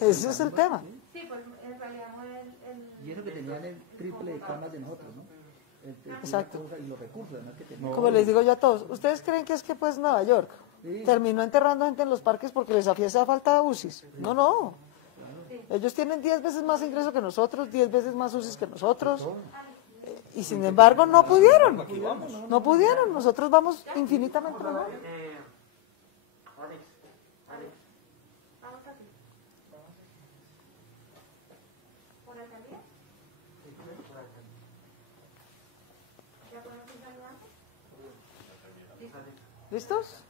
Ese es el tema. Sí, pues en realidad no es Y eso que tenían el triple de camas de nosotros, ¿no? Exacto. Y los recursos, además, que tenían. Como les digo yo a todos, ¿ustedes creen que es que pues Nueva York terminó enterrando gente en los parques porque les hacía falta de UCIs? No, no. Ellos tienen 10 veces más ingreso que nosotros, 10 veces más UCIs que nosotros. Y sin embargo no pudieron. No pudieron. Nosotros vamos infinitamente mejor. ¿Listos?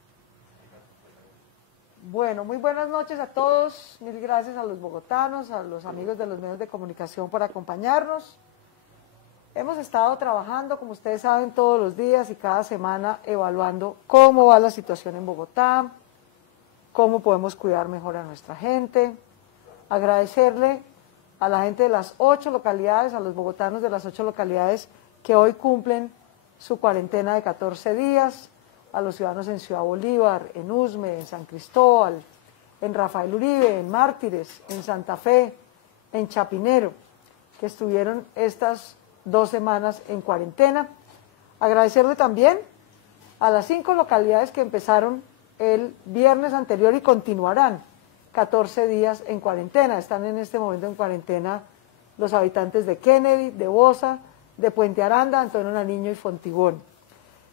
Bueno, muy buenas noches a todos. Mil gracias a los bogotanos, a los amigos de los medios de comunicación por acompañarnos. Hemos estado trabajando, como ustedes saben, todos los días y cada semana evaluando cómo va la situación en Bogotá, cómo podemos cuidar mejor a nuestra gente. Agradecerle a la gente de las 8 localidades, a los bogotanos de las 8 localidades que hoy cumplen su cuarentena de 14 días, a los ciudadanos en Ciudad Bolívar, en Usme, en San Cristóbal, en Rafael Uribe, en Mártires, en Santa Fe, en Chapinero, que estuvieron estas 2 semanas en cuarentena. Agradecerle también a las 5 localidades que empezaron el viernes anterior y continuarán 14 días en cuarentena. Están en este momento en cuarentena los habitantes de Kennedy, de Bosa, de Puente Aranda, Antonio Nariño y Fontibón.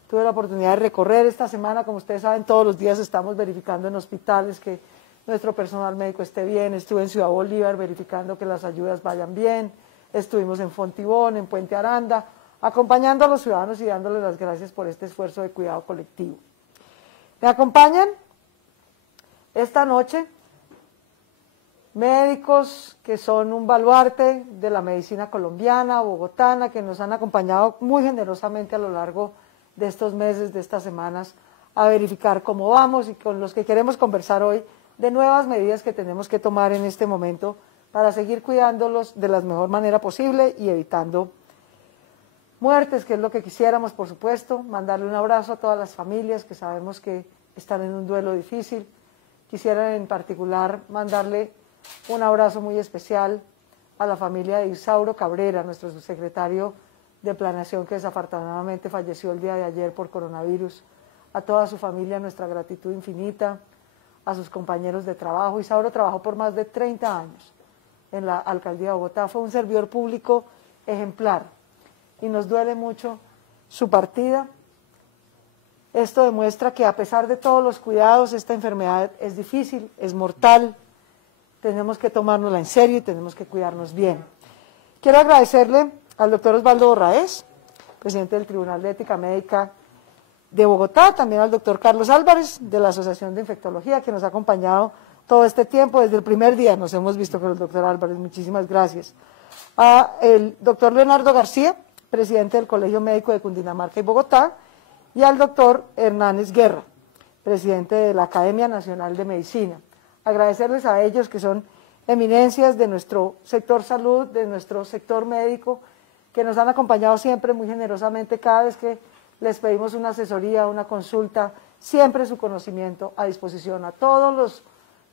Tuve la oportunidad de recorrer esta semana, como ustedes saben, todos los días estamos verificando en hospitales que nuestro personal médico esté bien. Estuve en Ciudad Bolívar verificando que las ayudas vayan bien. Estuvimos en Fontibón, en Puente Aranda, acompañando a los ciudadanos y dándoles las gracias por este esfuerzo de cuidado colectivo. Me acompañan esta noche médicos que son un baluarte de la medicina colombiana, bogotana, que nos han acompañado muy generosamente a lo largo de estos meses, de estas semanas, a verificar cómo vamos y con los que queremos conversar hoy de nuevas medidas que tenemos que tomar en este momento para seguir cuidándolos de la mejor manera posible y evitando muertes, que es lo que quisiéramos, por supuesto. Mandarle un abrazo a todas las familias que sabemos que están en un duelo difícil. Quisiera en particular mandarle un abrazo muy especial a la familia de Isauro Cabrera, nuestro subsecretario de Planeación, que desafortunadamente falleció el día de ayer por coronavirus. A toda su familia nuestra gratitud infinita, a sus compañeros de trabajo. Isauro trabajó por más de 30 años en la Alcaldía de Bogotá, fue un servidor público ejemplar y nos duele mucho su partida. Esto demuestra que a pesar de todos los cuidados, esta enfermedad es difícil, es mortal, tenemos que tomárnosla en serio y tenemos que cuidarnos bien. Quiero agradecerle al doctor Osvaldo Borraez, presidente del Tribunal de Ética Médica de Bogotá, también al doctor Carlos Álvarez, de la Asociación de Infectología, que nos ha acompañado todo este tiempo, desde el primer día nos hemos visto con el doctor Álvarez, muchísimas gracias. Al doctor Leonardo García, presidente del Colegio Médico de Cundinamarca y Bogotá, y al doctor Hernández Guerra, presidente de la Academia Nacional de Medicina. Agradecerles a ellos, que son eminencias de nuestro sector salud, de nuestro sector médico, que nos han acompañado siempre muy generosamente cada vez que les pedimos una asesoría, una consulta, siempre su conocimiento a disposición. A todos los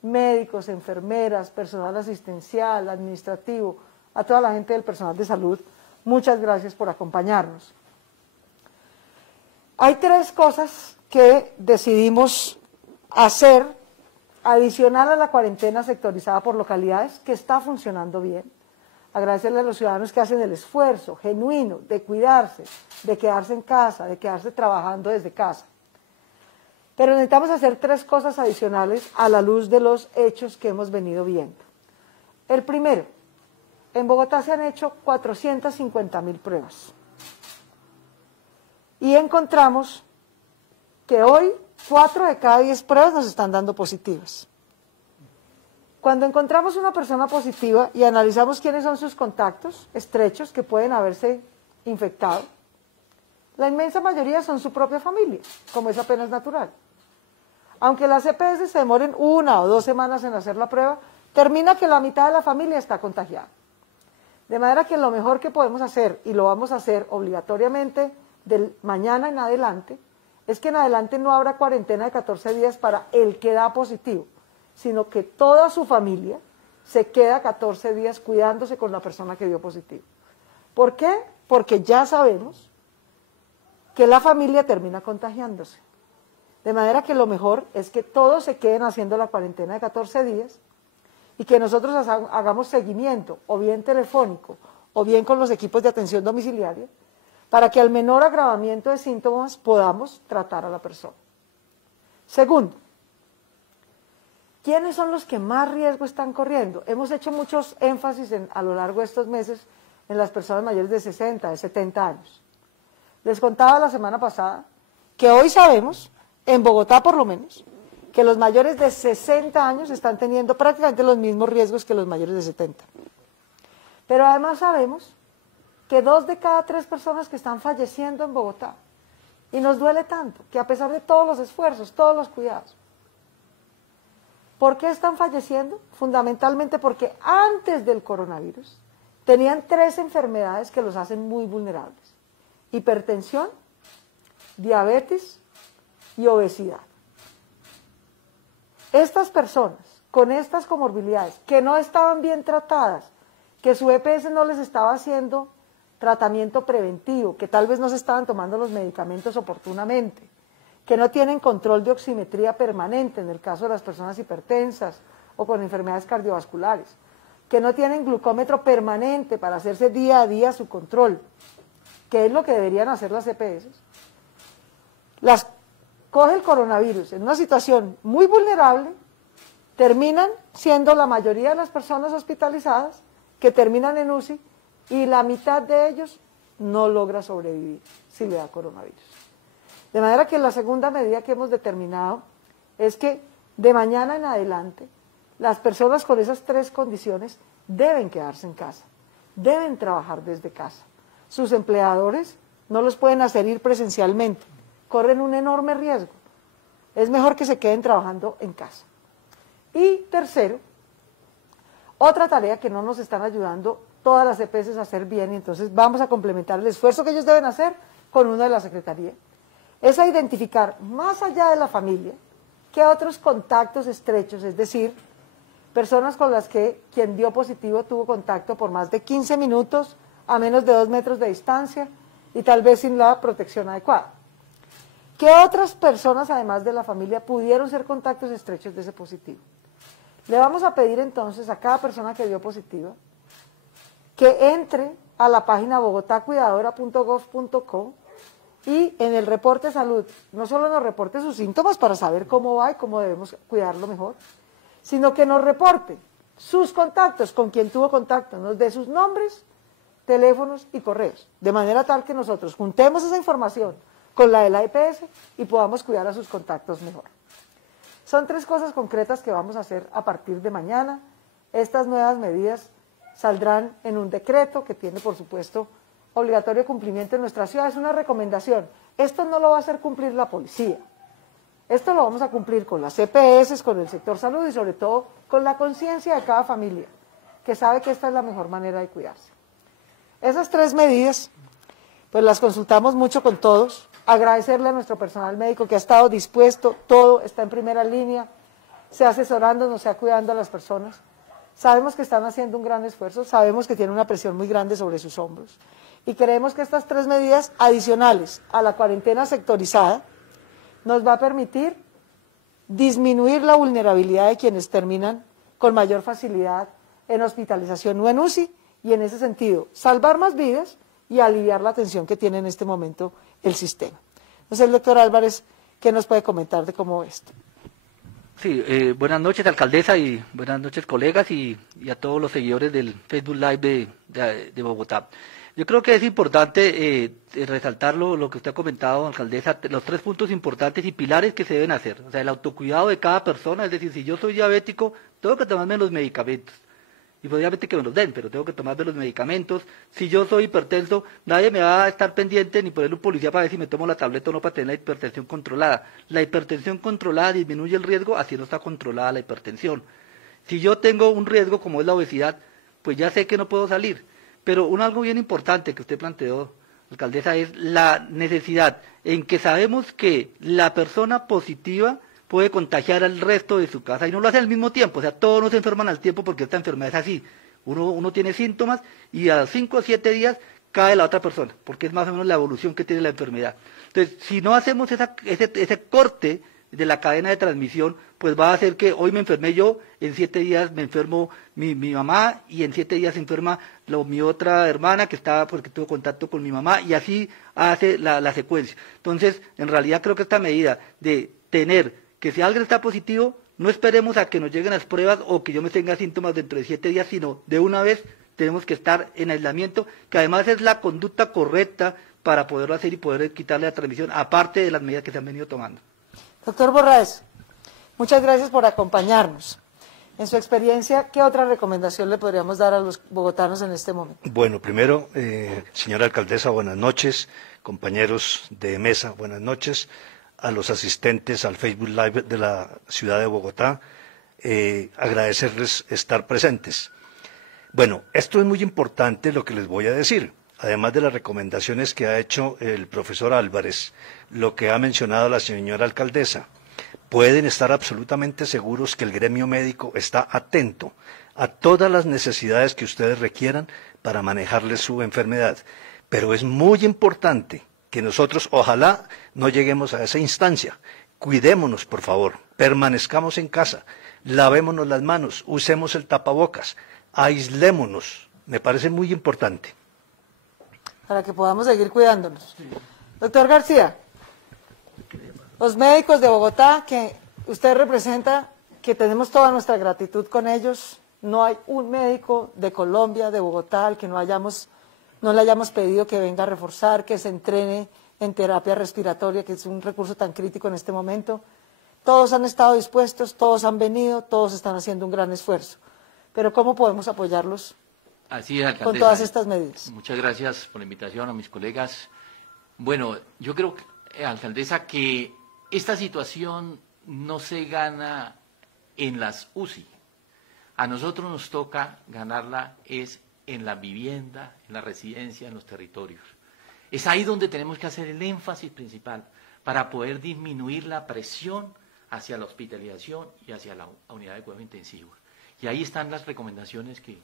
médicos, enfermeras, personal asistencial, administrativo, a toda la gente del personal de salud, muchas gracias por acompañarnos. Hay 3 cosas que decidimos hacer adicional a la cuarentena sectorizada por localidades, que está funcionando bien. Agradecerle a los ciudadanos que hacen el esfuerzo genuino de cuidarse, de quedarse en casa, de quedarse trabajando desde casa. Pero necesitamos hacer 3 cosas adicionales a la luz de los hechos que hemos venido viendo. El primero, en Bogotá se han hecho 450.000 pruebas. Y encontramos que hoy 4 de cada 10 pruebas nos están dando positivas. Cuando encontramos una persona positiva y analizamos quiénes son sus contactos estrechos que pueden haberse infectado, la inmensa mayoría son su propia familia, como es apenas natural. Aunque las EPS se demoren 1 o 2 semanas en hacer la prueba, termina que la mitad de la familia está contagiada. De manera que lo mejor que podemos hacer, y lo vamos a hacer obligatoriamente del mañana en adelante, es que en adelante no habrá cuarentena de 14 días para el que da positivo, sino que toda su familia se queda 14 días cuidándose con la persona que dio positivo. ¿Por qué? Porque ya sabemos que la familia termina contagiándose. De manera que lo mejor es que todos se queden haciendo la cuarentena de 14 días y que nosotros hagamos seguimiento, o bien telefónico, o bien con los equipos de atención domiciliaria, para que al menor agravamiento de síntomas podamos tratar a la persona. Segundo, ¿quiénes son los que más riesgo están corriendo? Hemos hecho muchos énfasis a lo largo de estos meses en las personas mayores de 60, de 70 años. Les contaba la semana pasada que hoy sabemos, en Bogotá por lo menos, que los mayores de 60 años están teniendo prácticamente los mismos riesgos que los mayores de 70. Pero además sabemos que 2 de cada 3 personas que están falleciendo en Bogotá, y nos duele tanto, que a pesar de todos los esfuerzos, todos los cuidados, ¿por qué están falleciendo? Fundamentalmente porque antes del coronavirus tenían 3 enfermedades que los hacen muy vulnerables: hipertensión, diabetes y obesidad. Estas personas con estas comorbilidades que no estaban bien tratadas, que su EPS no les estaba haciendo tratamiento preventivo, que tal vez no se estaban tomando los medicamentos oportunamente, que no tienen control de oximetría permanente en el caso de las personas hipertensas o con enfermedades cardiovasculares, que no tienen glucómetro permanente para hacerse día a día su control, que es lo que deberían hacer las EPS, las coge el coronavirus en una situación muy vulnerable, terminan siendo la mayoría de las personas hospitalizadas, que terminan en UCI, y la mitad de ellos no logra sobrevivir si le da coronavirus. De manera que la segunda medida que hemos determinado es que de mañana en adelante las personas con esas 3 condiciones deben quedarse en casa, deben trabajar desde casa. Sus empleadores no los pueden hacer ir presencialmente, corren un enorme riesgo. Es mejor que se queden trabajando en casa. Y tercero, otra tarea que no nos están ayudando todas las EPS a hacer bien, y entonces vamos a complementar el esfuerzo que ellos deben hacer con uno de la Secretaría, es a identificar más allá de la familia qué otros contactos estrechos, es decir, personas con las que quien dio positivo tuvo contacto por más de 15 minutos a menos de 2 metros de distancia y tal vez sin la protección adecuada. ¿Qué otras personas, además de la familia, pudieron ser contactos estrechos de ese positivo? Le vamos a pedir entonces a cada persona que dio positiva que entre a la página bogotacuidadora.gov.co y en el reporte de salud no solo nos reporte sus síntomas para saber cómo va y cómo debemos cuidarlo mejor, sino que nos reporte sus contactos, con quien tuvo contacto, nos dé sus nombres, teléfonos y correos, de manera tal que nosotros juntemos esa información con la de la EPS y podamos cuidar a sus contactos mejor. Son 3 cosas concretas que vamos a hacer a partir de mañana. Estas nuevas medidas saldrán en un decreto que tiene, por supuesto, obligatorio cumplimiento en nuestra ciudad. Es una recomendación. Esto no lo va a hacer cumplir la policía. Esto lo vamos a cumplir con las EPS, con el sector salud y sobre todo con la conciencia de cada familia, que sabe que esta es la mejor manera de cuidarse. Esas 3 medidas, pues las consultamos mucho con todos. Agradecerle a nuestro personal médico que ha estado dispuesto, todo está en primera línea, sea asesorándonos, sea cuidando a las personas. Sabemos que están haciendo un gran esfuerzo, sabemos que tienen una presión muy grande sobre sus hombros y creemos que estas 3 medidas adicionales a la cuarentena sectorizada nos va a permitir disminuir la vulnerabilidad de quienes terminan con mayor facilidad en hospitalización o en UCI y en ese sentido salvar más vidas y aliviar la tensión que tiene en este momento el sistema. Entonces, el doctor Álvarez, ¿qué nos puede comentar de cómo ve esto? Sí, buenas noches, alcaldesa, y buenas noches, colegas, y a todos los seguidores del Facebook Live de Bogotá. Yo creo que es importante resaltar lo que usted ha comentado, alcaldesa, los 3 puntos importantes y pilares que se deben hacer. O sea, el autocuidado de cada persona, es decir, si yo soy diabético, tengo que tomarme los medicamentos. Y obviamente que me los den, pero tengo que tomarme los medicamentos. Si yo soy hipertenso, nadie me va a estar pendiente ni ponerle un policía para ver si me tomo la tableta o no para tener la hipertensión controlada. La hipertensión controlada disminuye el riesgo, así no está controlada la hipertensión. Si yo tengo un riesgo como es la obesidad, pues ya sé que no puedo salir. Pero algo bien importante que usted planteó, alcaldesa, es la necesidad en que sabemos que la persona positiva puede contagiar al resto de su casa y no lo hace al mismo tiempo, o sea, todos no se enferman al tiempo porque esta enfermedad es así. Uno tiene síntomas y a 5 o 7 días cae la otra persona, porque es más o menos la evolución que tiene la enfermedad. Entonces, si no hacemos ese corte de la cadena de transmisión, pues va a hacer que hoy me enfermé yo, en 7 días me enfermo mi mamá y en 7 días se enferma mi otra hermana que está porque tuvo contacto con mi mamá y así hace la secuencia. Entonces, en realidad creo que esta medida de tener que si alguien está positivo, no esperemos a que nos lleguen las pruebas o que yo me tenga síntomas dentro de 7 días, sino de una vez tenemos que estar en aislamiento, que además es la conducta correcta para poderlo hacer y poder quitarle la transmisión, aparte de las medidas que se han venido tomando. Doctor Borraes, muchas gracias por acompañarnos. En su experiencia, ¿qué otra recomendación le podríamos dar a los bogotanos en este momento? Bueno, primero, señora alcaldesa, buenas noches, compañeros de mesa, buenas noches, a los asistentes al Facebook Live de la ciudad de Bogotá, agradecerles estar presentes. Bueno, esto es muy importante lo que les voy a decir, además de las recomendaciones que ha hecho el profesor Álvarez, lo que ha mencionado la señora alcaldesa. Pueden estar absolutamente seguros que el gremio médico está atento a todas las necesidades que ustedes requieran para manejarles su enfermedad. Pero es muy importante que nosotros, ojalá, no lleguemos a esa instancia. Cuidémonos, por favor, permanezcamos en casa, lavémonos las manos, usemos el tapabocas, aislémonos, me parece muy importante. Para que podamos seguir cuidándonos. Doctor García, los médicos de Bogotá que usted representa, que tenemos toda nuestra gratitud con ellos, no hay un médico de Colombia, de Bogotá, al que no le hayamos pedido que venga a reforzar, que se entrene en terapia respiratoria, que es un recurso tan crítico en este momento. Todos han estado dispuestos, todos han venido, todos están haciendo un gran esfuerzo. Pero ¿cómo podemos apoyarlos Así es, alcaldesa, con todas estas medidas? Muchas gracias por la invitación a mis colegas. Bueno, yo creo, alcaldesa, que esta situación no se gana en las UCI. A nosotros nos toca ganarla es en la vivienda, en la residencia, en los territorios. Es ahí donde tenemos que hacer el énfasis principal para poder disminuir la presión hacia la hospitalización y hacia la unidad de cuidado intensivo. Y ahí están las recomendaciones que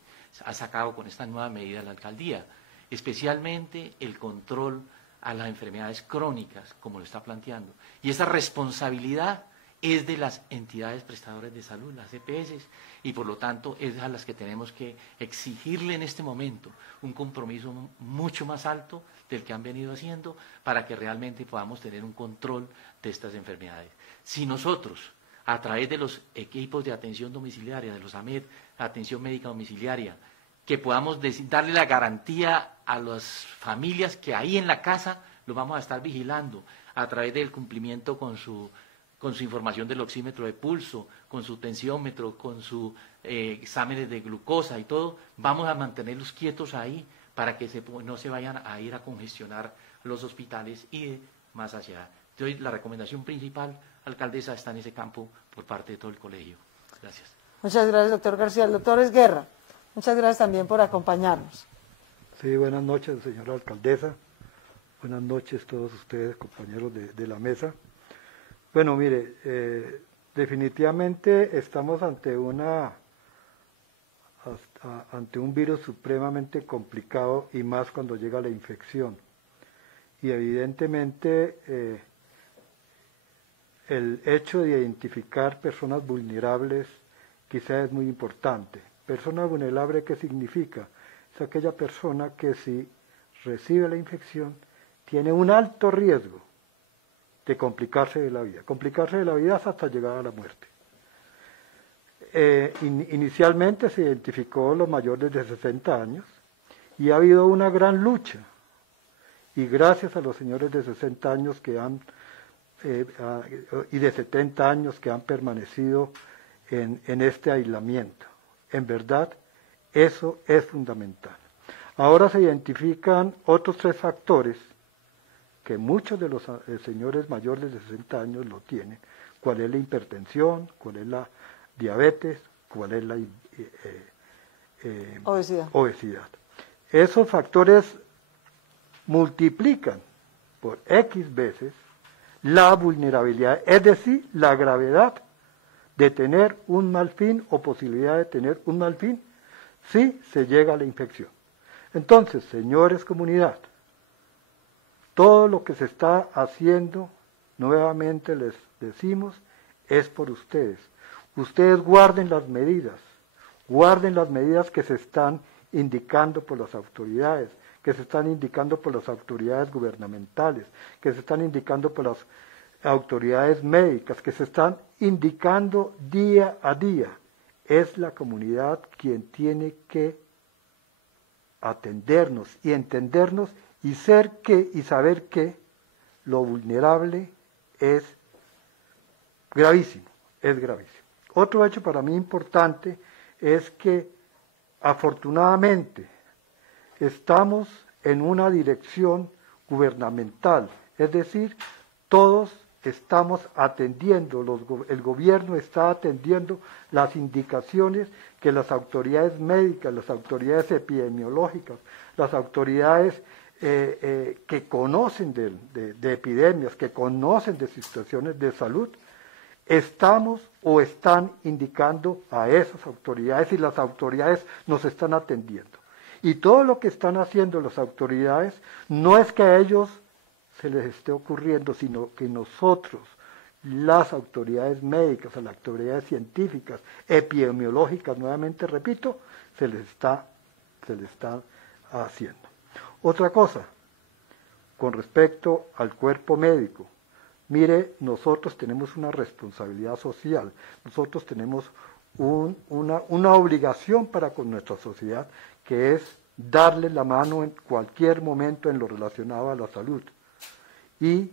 ha sacado con esta nueva medida la alcaldía, especialmente el control a las enfermedades crónicas, como lo está planteando. Y esa responsabilidad es de las entidades prestadoras de salud, las EPS, y por lo tanto es a las que tenemos que exigirle en este momento un compromiso mucho más alto del que han venido haciendo para que realmente podamos tener un control de estas enfermedades. Si nosotros, a través de los equipos de atención domiciliaria, de los AMED, atención médica domiciliaria, que podamos darle la garantía a las familias que ahí en la casa lo vamos a estar vigilando a través del cumplimiento con su información del oxímetro de pulso, con su tensiómetro, con sus exámenes de glucosa y todo, vamos a mantenerlos quietos ahí para que no se vayan a ir a congestionar los hospitales y más allá. Entonces, la recomendación principal, alcaldesa, está en ese campo por parte de todo el colegio. Gracias. Muchas gracias, doctor García. El doctor Esguerra, muchas gracias también por acompañarnos. Sí, buenas noches, señora alcaldesa. Buenas noches todos ustedes, compañeros de la mesa. Bueno, mire, definitivamente estamos ante un virus supremamente complicado y más cuando llega la infección. Y evidentemente el hecho de identificar personas vulnerables quizá es muy importante. Persona vulnerable, ¿qué significa? Es aquella persona que si recibe la infección tiene un alto riesgo de complicarse de la vida. Complicarse de la vida hasta llegar a la muerte. Inicialmente se identificó los mayores de 60 años y ha habido una gran lucha. Y gracias a los señores de 60 años y de 70 años que han permanecido en este aislamiento. En verdad, eso es fundamental. Ahora se identifican otros 3 factores que muchos de los señores mayores de 60 años lo tienen. ¿Cuál es la hipertensión? ¿Cuál es la diabetes? ¿Cuál es la obesidad? Esos factores multiplican por X veces la vulnerabilidad, es decir, la gravedad de tener un mal fin o posibilidad de tener un mal fin si se llega a la infección. Entonces, señores comunidad, todo lo que se está haciendo, nuevamente les decimos, es por ustedes. Ustedes guarden las medidas que se están indicando por las autoridades, que se están indicando por las autoridades gubernamentales, que se están indicando por las autoridades médicas, que se están indicando día a día. Es la comunidad quien tiene que atendernos y entendernos y saber que lo vulnerable es gravísimo, es gravísimo. Otro hecho para mí importante es que afortunadamente estamos en una dirección gubernamental, es decir, todos estamos atendiendo, el gobierno está atendiendo las indicaciones que las autoridades médicas, las autoridades epidemiológicas, las autoridades que conocen de epidemias, que conocen de situaciones de salud, estamos o están indicando a esas autoridades y las autoridades nos están atendiendo. Y todo lo que están haciendo las autoridades no es que a ellos se les esté ocurriendo, sino que nosotros, las autoridades médicas, las autoridades científicas, epidemiológicas, nuevamente repito, se les está haciendo. Otra cosa, con respecto al cuerpo médico, mire, nosotros tenemos una responsabilidad social, nosotros tenemos una obligación para con nuestra sociedad, que es darle la mano en cualquier momento en lo relacionado a la salud. Y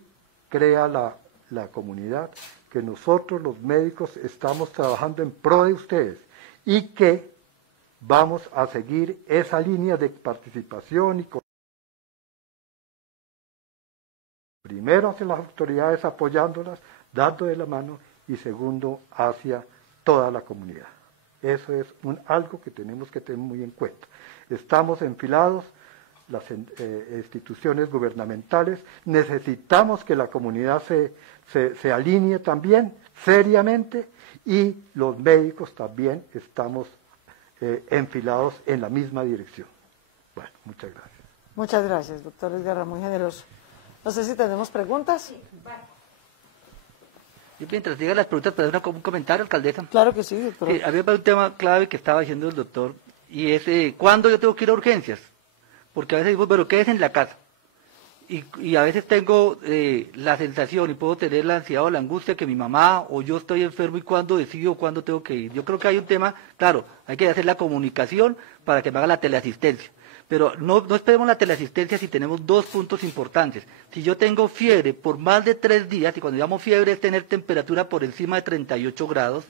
crea la comunidad que nosotros los médicos estamos trabajando en pro de ustedes y que vamos a seguir esa línea de participación y primero hacia las autoridades apoyándolas, dándoles la mano y segundo hacia toda la comunidad. Eso es algo que tenemos que tener muy en cuenta. Estamos enfilados, las instituciones gubernamentales, necesitamos que la comunidad se alinee también seriamente y los médicos también estamos enfilados en la misma dirección. Bueno, muchas gracias. Muchas gracias, doctor Edgarra, muy generoso. No sé si tenemos preguntas. Sí, vale. Yo mientras diga las preguntas, ¿puedo hacer un comentario, alcaldesa? Claro que sí, doctor. Sí, había un tema clave que estaba diciendo el doctor, y es ¿cuándo yo tengo que ir a urgencias? Porque a veces digo, pero quédese en la casa. Y a veces tengo la sensación, y puedo tener la ansiedad o la angustia, que mi mamá o yo estoy enfermo y cuándo decido cuándo tengo que ir. Yo creo que hay un tema, claro, hay que hacer la comunicación para que me haga la teleasistencia. Pero no esperemos la teleasistencia si tenemos dos puntos importantes. Si yo tengo fiebre por más de 3 días, y cuando llamo fiebre es tener temperatura por encima de 38 grados,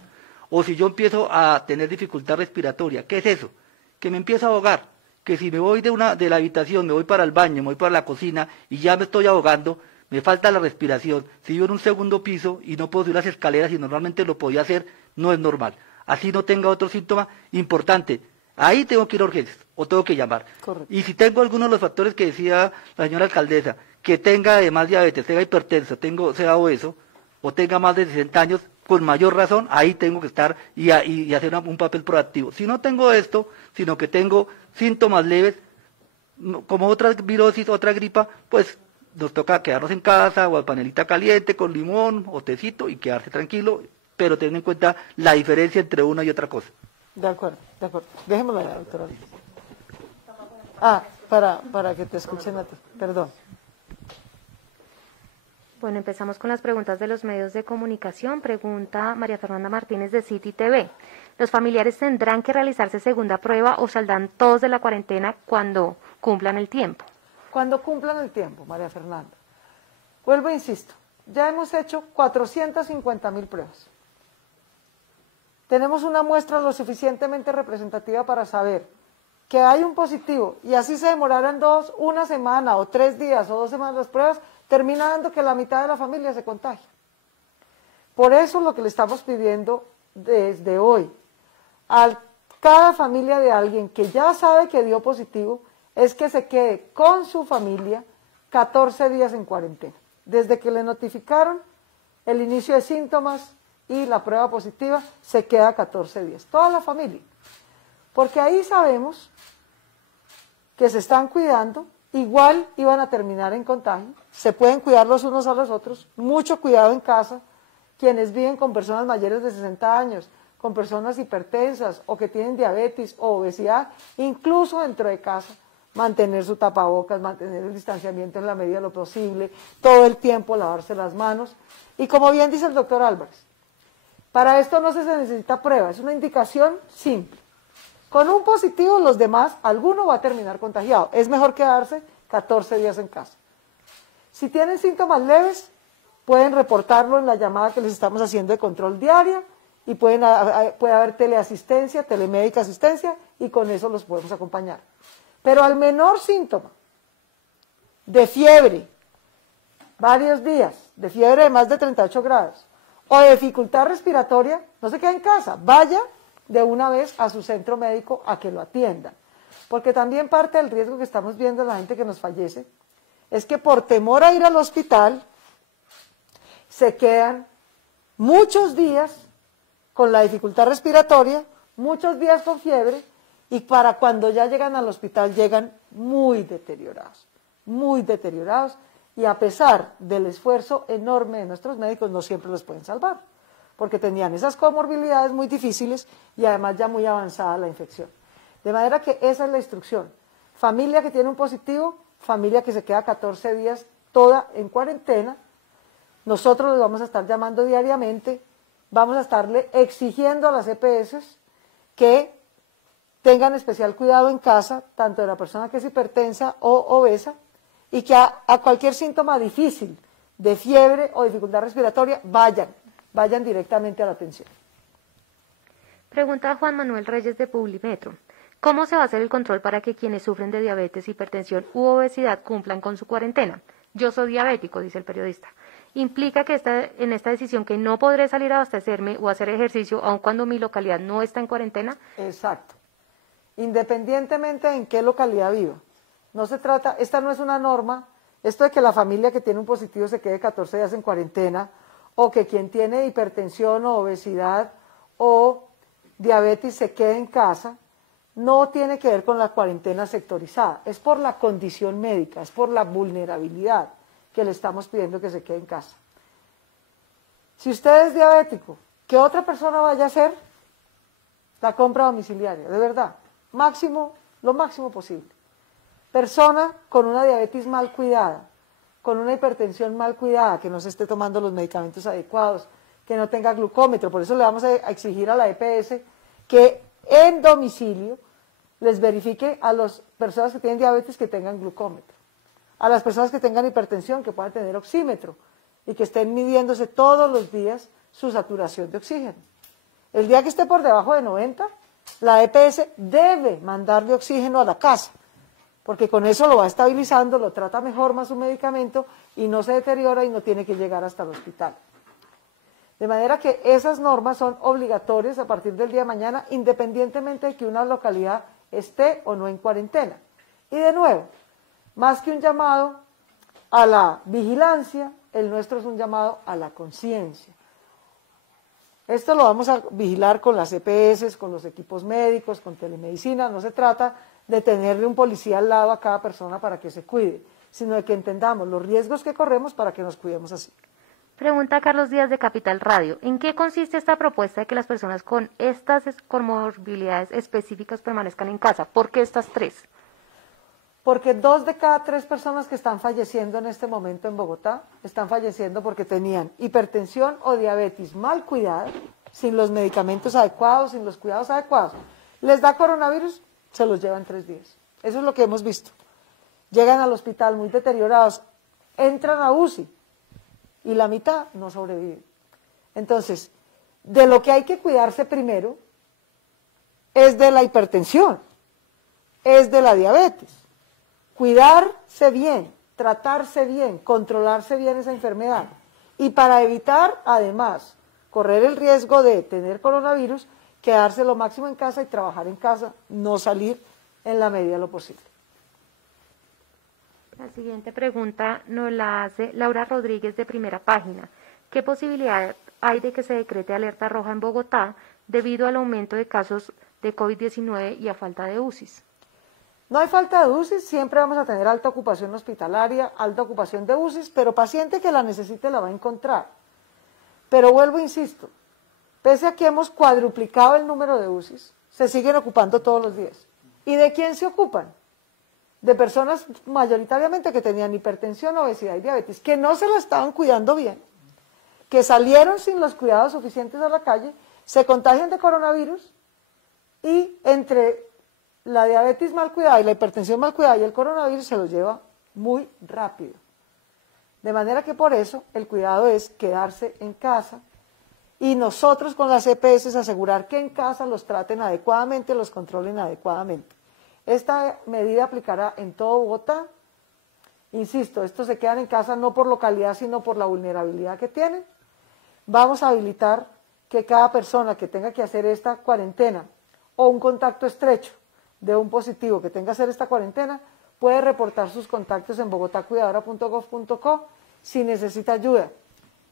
o si yo empiezo a tener dificultad respiratoria, ¿qué es eso? Que me empiezo a ahogar, que si me voy de la habitación, me voy para el baño, me voy para la cocina y ya me estoy ahogando, me falta la respiración. Si vivo en un segundo piso y no puedo subir las escaleras y normalmente lo podía hacer, no es normal. Así no tenga otro síntoma importante. Ahí tengo que ir a urgencias o tengo que llamar. Correcto. Y si tengo algunos de los factores que decía la señora alcaldesa, que tenga además diabetes, tenga hipertenso, sea obeso, o tenga más de 60 años, con mayor razón, ahí tengo que estar y hacer un papel proactivo. Si no tengo esto, sino que tengo síntomas leves, como otra virosis, otra gripa, pues nos toca quedarnos en casa, o a panelita caliente, con limón, o tecito, y quedarse tranquilo, pero tener en cuenta la diferencia entre una y otra cosa. De acuerdo, de acuerdo. Dejémoslo allá, doctora. Para que te escuchen a ti, perdón. Bueno, empezamos con las preguntas de los medios de comunicación. Pregunta María Fernanda Martínez de City TV. ¿Los familiares tendrán que realizarse segunda prueba o saldrán todos de la cuarentena cuando cumplan el tiempo? Cuando cumplan el tiempo, María Fernanda. Vuelvo e insisto, ya hemos hecho 450.000 pruebas. Tenemos una muestra lo suficientemente representativa para saber que hay un positivo, y así se demoraran una semana o 3 días o 2 semanas las pruebas, termina dando que la mitad de la familia se contagie. Por eso lo que le estamos pidiendo desde hoy a cada familia de alguien que ya sabe que dio positivo es que se quede con su familia 14 días en cuarentena. desde que le notificaron el inicio de síntomas y la prueba positiva, se queda 14 días, toda la familia. Porque ahí sabemos que se están cuidando, igual iban a terminar en contagio, se pueden cuidar los unos a los otros, mucho cuidado en casa, quienes viven con personas mayores de 60 años, con personas hipertensas o que tienen diabetes o obesidad, incluso dentro de casa, mantener su tapabocas, mantener el distanciamiento en la medida de lo posible, todo el tiempo lavarse las manos. Y como bien dice el doctor Álvarez, para esto no se necesita prueba, es una indicación simple. Con un positivo, los demás, alguno va a terminar contagiado. Es mejor quedarse 14 días en casa. Si tienen síntomas leves, pueden reportarlo en la llamada que les estamos haciendo de control diaria y puede haber teleasistencia, telemédica asistencia y con eso los podemos acompañar. Pero al menor síntoma de fiebre, varios días, de fiebre de más de 38 grados o de dificultad respiratoria, no se quede en casa, vaya de una vez a su centro médico a que lo atiendan. Porque también parte del riesgo que estamos viendo en la gente que nos fallece es que por temor a ir al hospital se quedan muchos días con la dificultad respiratoria, muchos días con fiebre y para cuando ya llegan al hospital llegan muy deteriorados y a pesar del esfuerzo enorme de nuestros médicos no siempre los pueden salvar, porque tenían esas comorbilidades muy difíciles y además ya muy avanzada la infección. De manera que esa es la instrucción. Familia que tiene un positivo, familia que se queda 14 días toda en cuarentena, nosotros los vamos a estar llamando diariamente, vamos a estarle exigiendo a las EPS que tengan especial cuidado en casa, tanto de la persona que es hipertensa o obesa, y que a cualquier síntoma difícil de fiebre o dificultad respiratoria vayan directamente a la atención. Pregunta Juan Manuel Reyes de Publimetro. ¿Cómo se va a hacer el control para que quienes sufren de diabetes, hipertensión u obesidad cumplan con su cuarentena? Yo soy diabético, dice el periodista. ¿Implica que en esta decisión que no podré salir a abastecerme o hacer ejercicio aun cuando mi localidad no está en cuarentena? Exacto. Independientemente de en qué localidad viva. No se trata, esta no es una norma, esto de que la familia que tiene un positivo se quede 14 días en cuarentena o que quien tiene hipertensión o obesidad o diabetes se quede en casa, no tiene que ver con la cuarentena sectorizada, es por la condición médica, es por la vulnerabilidad que le estamos pidiendo que se quede en casa. Si usted es diabético, que otra persona vaya a hacer la compra domiciliaria, de verdad, lo máximo posible. Persona con una diabetes mal cuidada, con una hipertensión mal cuidada, que no se esté tomando los medicamentos adecuados, que no tenga glucómetro, por eso le vamos a exigir a la EPS que en domicilio les verifique a las personas que tienen diabetes que tengan glucómetro, a las personas que tengan hipertensión que puedan tener oxímetro y que estén midiéndose todos los días su saturación de oxígeno. El día que esté por debajo de 90, la EPS debe mandarle oxígeno a la casa, porque con eso lo va estabilizando, lo trata mejor más su medicamento y no se deteriora y no tiene que llegar hasta el hospital. De manera que esas normas son obligatorias a partir del día de mañana, independientemente de que una localidad esté o no en cuarentena. Y de nuevo, más que un llamado a la vigilancia, el nuestro es un llamado a la conciencia. Esto lo vamos a vigilar con las EPS, con los equipos médicos, con telemedicina. No se trata de tenerle un policía al lado a cada persona para que se cuide, sino de que entendamos los riesgos que corremos para que nos cuidemos así. Pregunta Carlos Díaz de Capital Radio. ¿En qué consiste esta propuesta de que las personas con estas comorbilidades específicas permanezcan en casa? ¿Por qué estas 3? Porque 2 de cada 3 personas que están falleciendo en este momento en Bogotá están falleciendo porque tenían hipertensión o diabetes mal cuidada, sin los medicamentos adecuados, sin los cuidados adecuados. Les da coronavirus, se los llevan 3 días. Eso es lo que hemos visto. Llegan al hospital muy deteriorados, entran a UCI y la mitad no sobrevive. Entonces, de lo que hay que cuidarse primero es de la hipertensión, es de la diabetes. Cuidarse bien, tratarse bien, controlarse bien esa enfermedad. Y para evitar, además, correr el riesgo de tener coronavirus, quedarse lo máximo en casa y trabajar en casa, no salir en la medida de lo posible. La siguiente pregunta nos la hace Laura Rodríguez de Primera Página. ¿Qué posibilidad hay de que se decrete alerta roja en Bogotá debido al aumento de casos de COVID-19 y a falta de UCIs? No hay falta de UCIs, siempre vamos a tener alta ocupación hospitalaria, alta ocupación de UCIs, pero paciente que la necesite la va a encontrar. Pero vuelvo e insisto, pese a que hemos cuadruplicado el número de UCIs, se siguen ocupando todos los días. ¿Y de quién se ocupan? De personas mayoritariamente que tenían hipertensión, obesidad y diabetes, que no se la estaban cuidando bien, que salieron sin los cuidados suficientes a la calle, se contagian de coronavirus y entre la diabetes mal cuidada y la hipertensión mal cuidada y el coronavirus se los lleva muy rápido. De manera que por eso el cuidado es quedarse en casa y nosotros con las EPS asegurar que en casa los traten adecuadamente, los controlen adecuadamente. Esta medida aplicará en todo Bogotá. Insisto, estos se quedan en casa no por localidad, sino por la vulnerabilidad que tienen. Vamos a habilitar que cada persona que tenga que hacer esta cuarentena o un contacto estrecho de un positivo que tenga que hacer esta cuarentena, puede reportar sus contactos en bogotacuidadora.gov.co. Si necesita ayuda,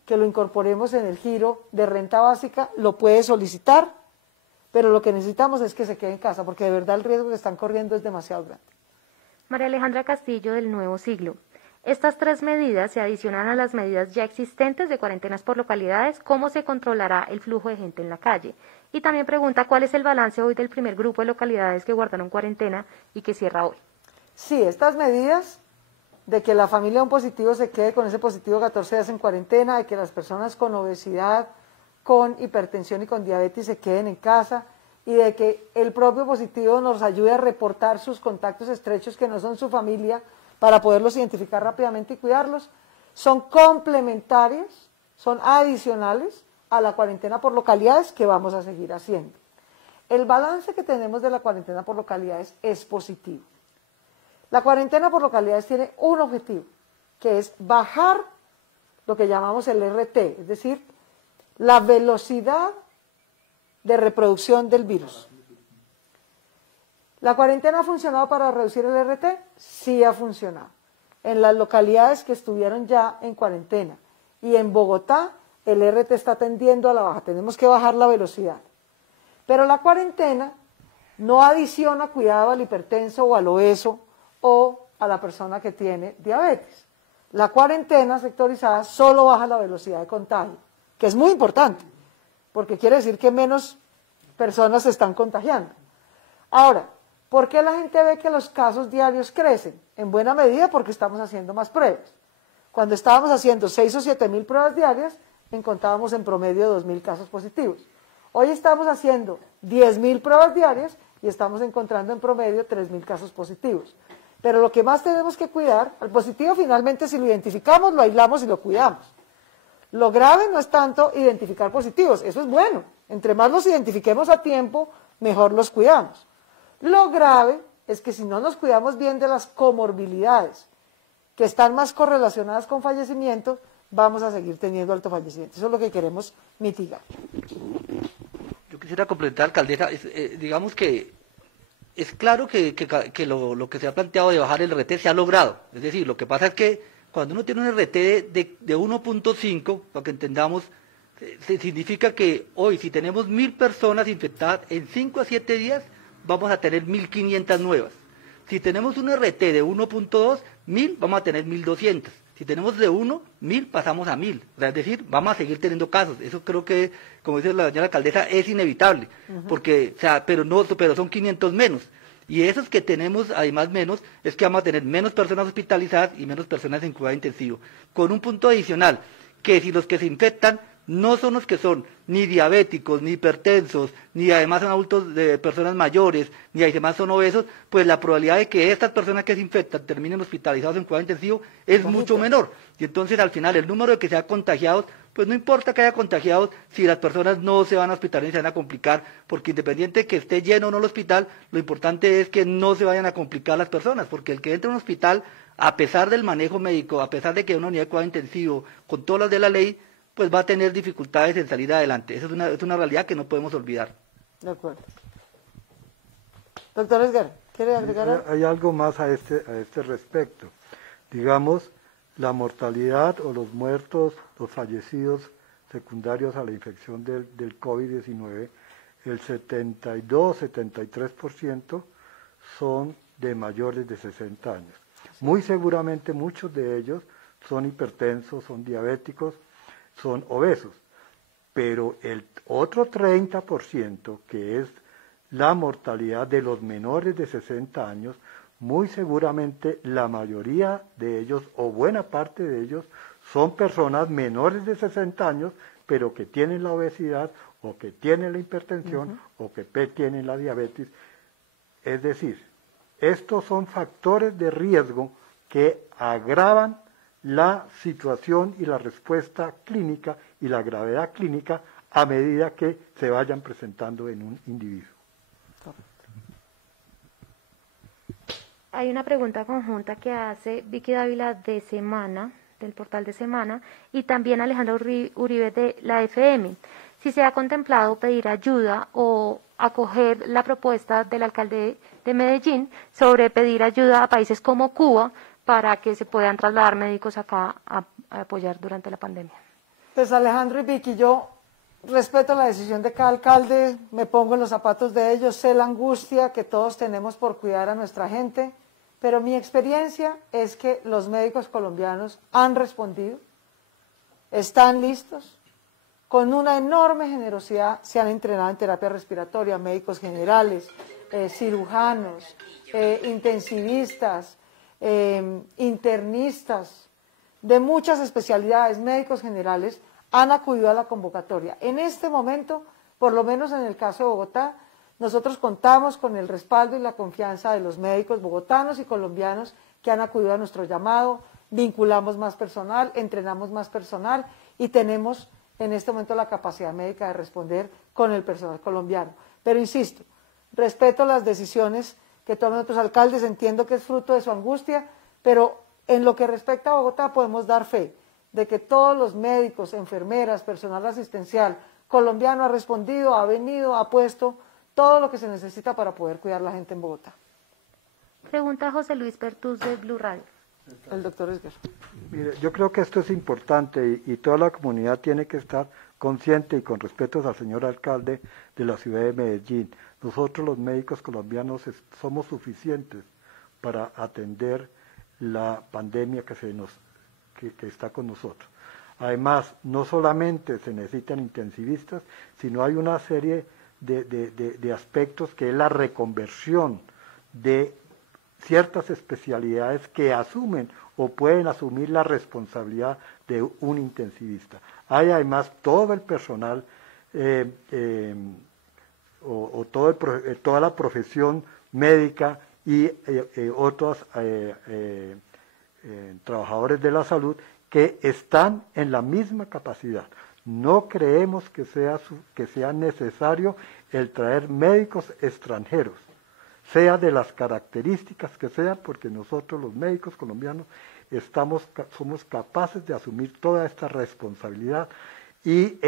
que lo incorporemos en el giro de renta básica, lo puede solicitar, pero lo que necesitamos es que se quede en casa, porque de verdad el riesgo que están corriendo es demasiado grande. María Alejandra Castillo del Nuevo Siglo. Estas 3 medidas se adicionan a las medidas ya existentes de cuarentenas por localidades. ¿Cómo se controlará el flujo de gente en la calle? Y también pregunta cuál es el balance hoy del primer grupo de localidades que guardaron cuarentena y que cierra hoy. Sí, estas medidas de que la familia de un positivo se quede con ese positivo 14 días en cuarentena, de que las personas con obesidad, con hipertensión y con diabetes se queden en casa y de que el propio positivo nos ayude a reportar sus contactos estrechos que no son su familia para poderlos identificar rápidamente y cuidarlos, son complementarias, son adicionales a la cuarentena por localidades que vamos a seguir haciendo. El balance que tenemos de la cuarentena por localidades es positivo. La cuarentena por localidades tiene un objetivo, que es bajar lo que llamamos el RT, es decir, la velocidad de reproducción del virus. ¿La cuarentena ha funcionado para reducir el RT? Sí ha funcionado. En las localidades que estuvieron ya en cuarentena y en Bogotá, el RT está tendiendo a la baja, tenemos que bajar la velocidad. Pero la cuarentena no adiciona cuidado al hipertenso o al obeso o a la persona que tiene diabetes. La cuarentena sectorizada solo baja la velocidad de contagio, que es muy importante, porque quiere decir que menos personas se están contagiando. Ahora, ¿por qué la gente ve que los casos diarios crecen? En buena medida porque estamos haciendo más pruebas. Cuando estábamos haciendo 6 o 7 mil pruebas diarias, encontrábamos en promedio 2.000 casos positivos. Hoy estamos haciendo 10.000 pruebas diarias y estamos encontrando en promedio 3.000 casos positivos. Pero lo que más tenemos que cuidar, al positivo finalmente si lo identificamos, lo aislamos y lo cuidamos. Lo grave no es tanto identificar positivos, eso es bueno. Entre más los identifiquemos a tiempo, mejor los cuidamos. Lo grave es que si no nos cuidamos bien de las comorbilidades, que están más correlacionadas con fallecimientos, vamos a seguir teniendo alto fallecimiento. Eso es lo que queremos mitigar. Yo quisiera complementar, alcaldesa, digamos que es claro que lo que se ha planteado de bajar el RT se ha logrado. Es decir, lo que pasa es que cuando uno tiene un RT de 1.5, para que entendamos, significa que hoy si tenemos 1.000 personas infectadas, en 5 a 7 días vamos a tener 1.500 nuevas. Si tenemos un RT de 1.2, 1.000, vamos a tener 1.200. Si tenemos de 1, 1.000 pasamos a 1.000. O sea, es decir, vamos a seguir teniendo casos. Eso creo que, como dice la señora alcaldesa, es inevitable. Porque, o sea, pero son 500 menos. Y esos que tenemos, además menos, es que vamos a tener menos personas hospitalizadas y menos personas en cuidado intensivo. Con un punto adicional, que si los que se infectan no son los que son ni diabéticos, ni hipertensos, ni además son adultos de personas mayores, ni además son obesos, pues la probabilidad de que estas personas que se infectan terminen hospitalizados en cuidado intensivo es mucho menor. Y entonces al final el número de que sean contagiados, pues no importa que haya contagiados si las personas no se van a hospitalizar ni se van a complicar, porque independiente de que esté lleno o no el hospital, lo importante es que no se vayan a complicar las personas, porque el que entre a un hospital, a pesar del manejo médico, a pesar de que hay una unidad de cuidado intensivo, con todas las de la ley, pues va a tener dificultades en salir adelante. Esa es una realidad que no podemos olvidar. De acuerdo. Doctor Edgar, ¿quiere agregar algo? Hay algo más a este respecto. Digamos, la mortalidad o los muertos, los fallecidos secundarios a la infección del COVID-19, el 72-73% son de mayores de 60 años. Muy seguramente muchos de ellos son hipertensos, son diabéticos, son obesos, pero el otro 30%, que es la mortalidad de los menores de 60 años, muy seguramente la mayoría de ellos, o buena parte de ellos, son personas menores de 60 años, pero que tienen la obesidad, o que tienen la hipertensión, o que tienen la diabetes. Es decir, estos son factores de riesgo que agravan la situación y la respuesta clínica y la gravedad clínica a medida que se vayan presentando en un individuo. Hay una pregunta conjunta que hace Vicky Dávila de Semana, del portal de Semana, y también Alejandro Uribe de la FM. Si se ha contemplado pedir ayuda o acoger la propuesta del alcalde de Medellín sobre pedir ayuda a países como Cuba para que se puedan trasladar médicos acá a apoyar durante la pandemia. Pues Alejandro y Vicky, yo respeto la decisión de cada alcalde, me pongo en los zapatos de ellos, sé la angustia que todos tenemos por cuidar a nuestra gente, pero mi experiencia es que los médicos colombianos han respondido, están listos, con una enorme generosidad se han entrenado en terapia respiratoria, médicos generales, cirujanos, intensivistas, internistas, de muchas especialidades, médicos generales, han acudido a la convocatoria. En este momento, por lo menos en el caso de Bogotá, nosotros contamos con el respaldo y la confianza de los médicos bogotanos y colombianos que han acudido a nuestro llamado, vinculamos más personal, entrenamos más personal y tenemos en este momento la capacidad médica de responder con el personal colombiano. Pero insisto, respeto las decisiones que toman otros alcaldes, entiendo que es fruto de su angustia, pero en lo que respecta a Bogotá podemos dar fe de que todos los médicos, enfermeras, personal asistencial colombiano ha respondido, ha venido, ha puesto todo lo que se necesita para poder cuidar a la gente en Bogotá. Pregunta José Luis Pertús de Blue Radio. El doctor Esguerra. Mire, yo creo que esto es importante y toda la comunidad tiene que estar consciente y con respeto al señor alcalde de la ciudad de Medellín. Nosotros los médicos colombianos somos suficientes para atender la pandemia que está con nosotros. Además, no solamente se necesitan intensivistas, sino hay una serie de aspectos que es la reconversión de ciertas especialidades que asumen o pueden asumir la responsabilidad de un intensivista. Hay además todo el personal toda la profesión médica y otros trabajadores de la salud que están en la misma capacidad. No creemos que sea necesario el traer médicos extranjeros, sea de las características que sean, porque nosotros los médicos colombianos somos capaces de asumir toda esta responsabilidad y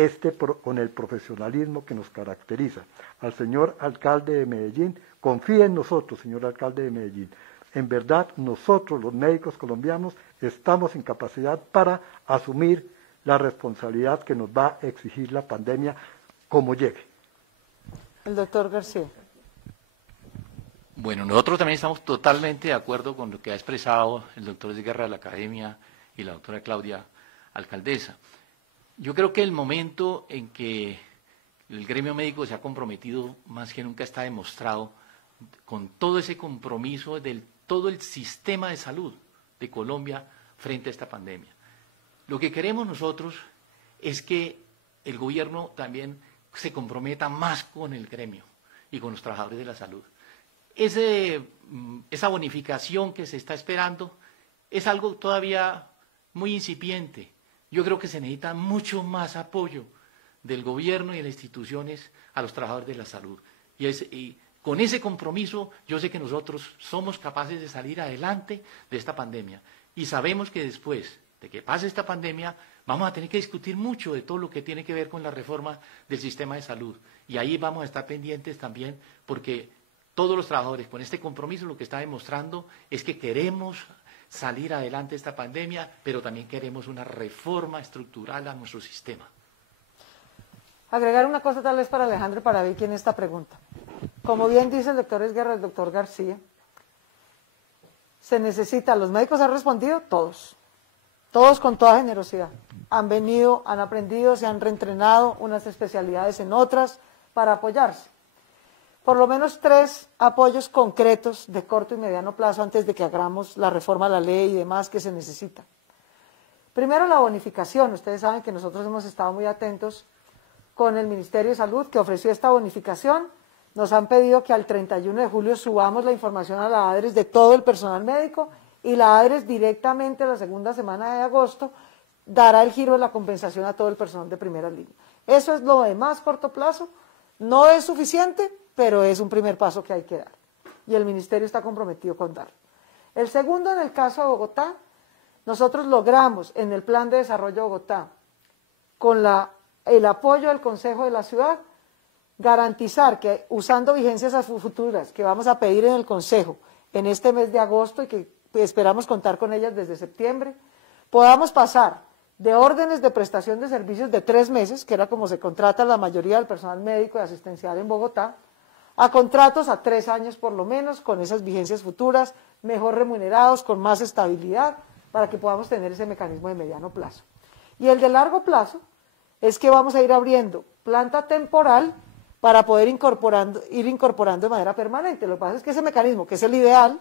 con el profesionalismo que nos caracteriza. Al señor alcalde de Medellín, confíe en nosotros, señor alcalde de Medellín. En verdad, nosotros los médicos colombianos estamos en capacidad para asumir la responsabilidad que nos va a exigir la pandemia como llegue. El doctor García. Bueno, nosotros también estamos totalmente de acuerdo con lo que ha expresado el doctor Esguerra de la Academia y la doctora Claudia, alcaldesa. Yo creo que el momento en que el gremio médico se ha comprometido más que nunca está demostrado con todo ese compromiso de todo el sistema de salud de Colombia frente a esta pandemia. Lo que queremos nosotros es que el gobierno también se comprometa más con el gremio y con los trabajadores de la salud. Esa bonificación que se está esperando es algo todavía muy incipiente. Yo creo que se necesita mucho más apoyo del gobierno y de las instituciones a los trabajadores de la salud. Y con ese compromiso yo sé que nosotros somos capaces de salir adelante de esta pandemia. Y sabemos que después de que pase esta pandemia vamos a tener que discutir mucho de todo lo que tiene que ver con la reforma del sistema de salud. Y ahí vamos a estar pendientes también porque todos los trabajadores con este compromiso lo que está demostrando es que queremos salir adelante de esta pandemia, pero también queremos una reforma estructural a nuestro sistema. Agregar una cosa tal vez para Alejandro y para Vicky en esta pregunta. Como bien dice el doctor Esguerra, el doctor García, se necesita, los médicos han respondido, todos con toda generosidad. Han venido, han aprendido, se han reentrenado unas especialidades en otras para apoyarse. Por lo menos 3 apoyos concretos de corto y mediano plazo antes de que hagamos la reforma a la ley y demás que se necesita. Primero, la bonificación. Ustedes saben que nosotros hemos estado muy atentos con el Ministerio de Salud que ofreció esta bonificación. Nos han pedido que al 31 de julio subamos la información a la ADRES de todo el personal médico y la ADRES directamente la segunda semana de agosto dará el giro de la compensación a todo el personal de primera línea. Eso es lo de más corto plazo, no es suficiente, pero es un primer paso que hay que dar y el Ministerio está comprometido con darlo. El segundo, en el caso de Bogotá, nosotros logramos en el Plan de Desarrollo de Bogotá, con el apoyo del Consejo de la Ciudad, garantizar que usando vigencias futuras que vamos a pedir en el Consejo en este mes de agosto y que esperamos contar con ellas desde septiembre, podamos pasar de órdenes de prestación de servicios de 3 meses, que era como se contrata la mayoría del personal médico y asistencial en Bogotá, a contratos a 3 años por lo menos, con esas vigencias futuras, mejor remunerados, con más estabilidad, para que podamos tener ese mecanismo de mediano plazo. Y el de largo plazo es que vamos a ir abriendo planta temporal para poder ir incorporando de manera permanente. Lo que pasa es que ese mecanismo, que es el ideal,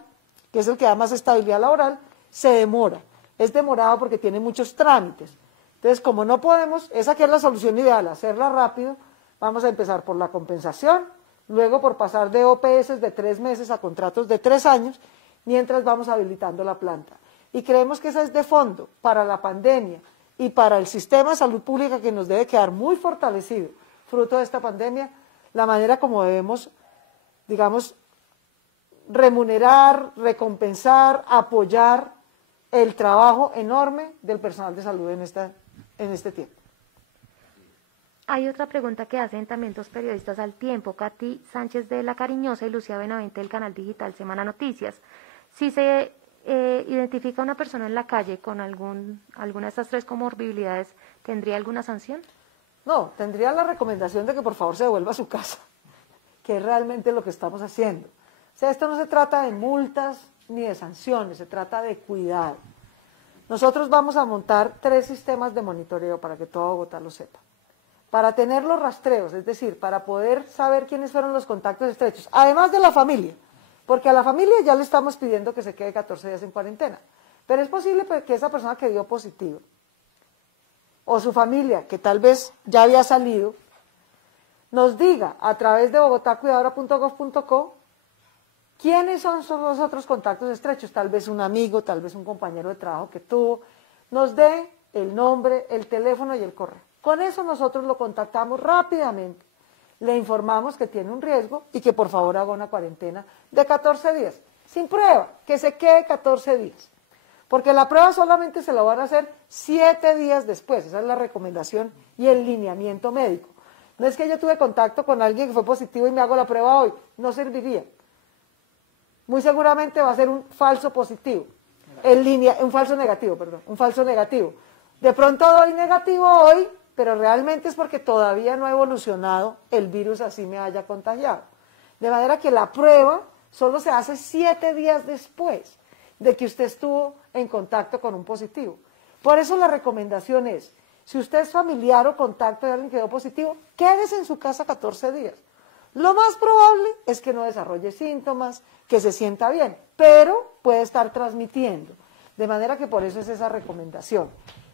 que es el que da más estabilidad laboral, se demora. Es demorado porque tiene muchos trámites. Entonces, como no podemos, esa que es la solución ideal, hacerla rápido, vamos a empezar por la compensación, luego por pasar de OPS de 3 meses a contratos de 3 años, mientras vamos habilitando la planta. Y creemos que esa es de fondo para la pandemia y para el sistema de salud pública que nos debe quedar muy fortalecido, fruto de esta pandemia, la manera como debemos, digamos, remunerar, recompensar, apoyar el trabajo enorme del personal de salud en este tiempo. Hay otra pregunta que hacen también 2 periodistas al tiempo, Katy Sánchez de La Cariñosa y Lucía Benavente del canal digital Semana Noticias. Si se identifica una persona en la calle con alguna de estas 3 comorbilidades, ¿tendría alguna sanción? No, tendría la recomendación de que por favor se devuelva a su casa, que es realmente lo que estamos haciendo. O sea, esto no se trata de multas ni de sanciones, se trata de cuidado. Nosotros vamos a montar 3 sistemas de monitoreo para que toda Bogotá lo sepa. Para tener los rastreos, es decir, para poder saber quiénes fueron los contactos estrechos, además de la familia, porque a la familia ya le estamos pidiendo que se quede 14 días en cuarentena, pero es posible que esa persona que dio positivo, o su familia, que tal vez ya había salido, nos diga a través de bogotacuidadora.gov.co quiénes son los otros contactos estrechos, tal vez un amigo, tal vez un compañero de trabajo que tuvo, nos dé el nombre, el teléfono y el correo. Con eso nosotros lo contactamos rápidamente, le informamos que tiene un riesgo y que por favor haga una cuarentena de 14 días, sin prueba, que se quede 14 días. Porque la prueba solamente se la van a hacer 7 días después, esa es la recomendación y el lineamiento médico. No es que yo tuve contacto con alguien que fue positivo y me hago la prueba hoy, no serviría. Muy seguramente va a ser un falso positivo, un falso negativo. De pronto doy negativo hoy, pero realmente es porque todavía no ha evolucionado el virus así me haya contagiado. De manera que la prueba solo se hace 7 días después de que usted estuvo en contacto con un positivo. Por eso la recomendación es, si usted es familiar o contacto de alguien que dio positivo, quédese en su casa 14 días. Lo más probable es que no desarrolle síntomas, que se sienta bien, pero puede estar transmitiendo. De manera que por eso es esa recomendación.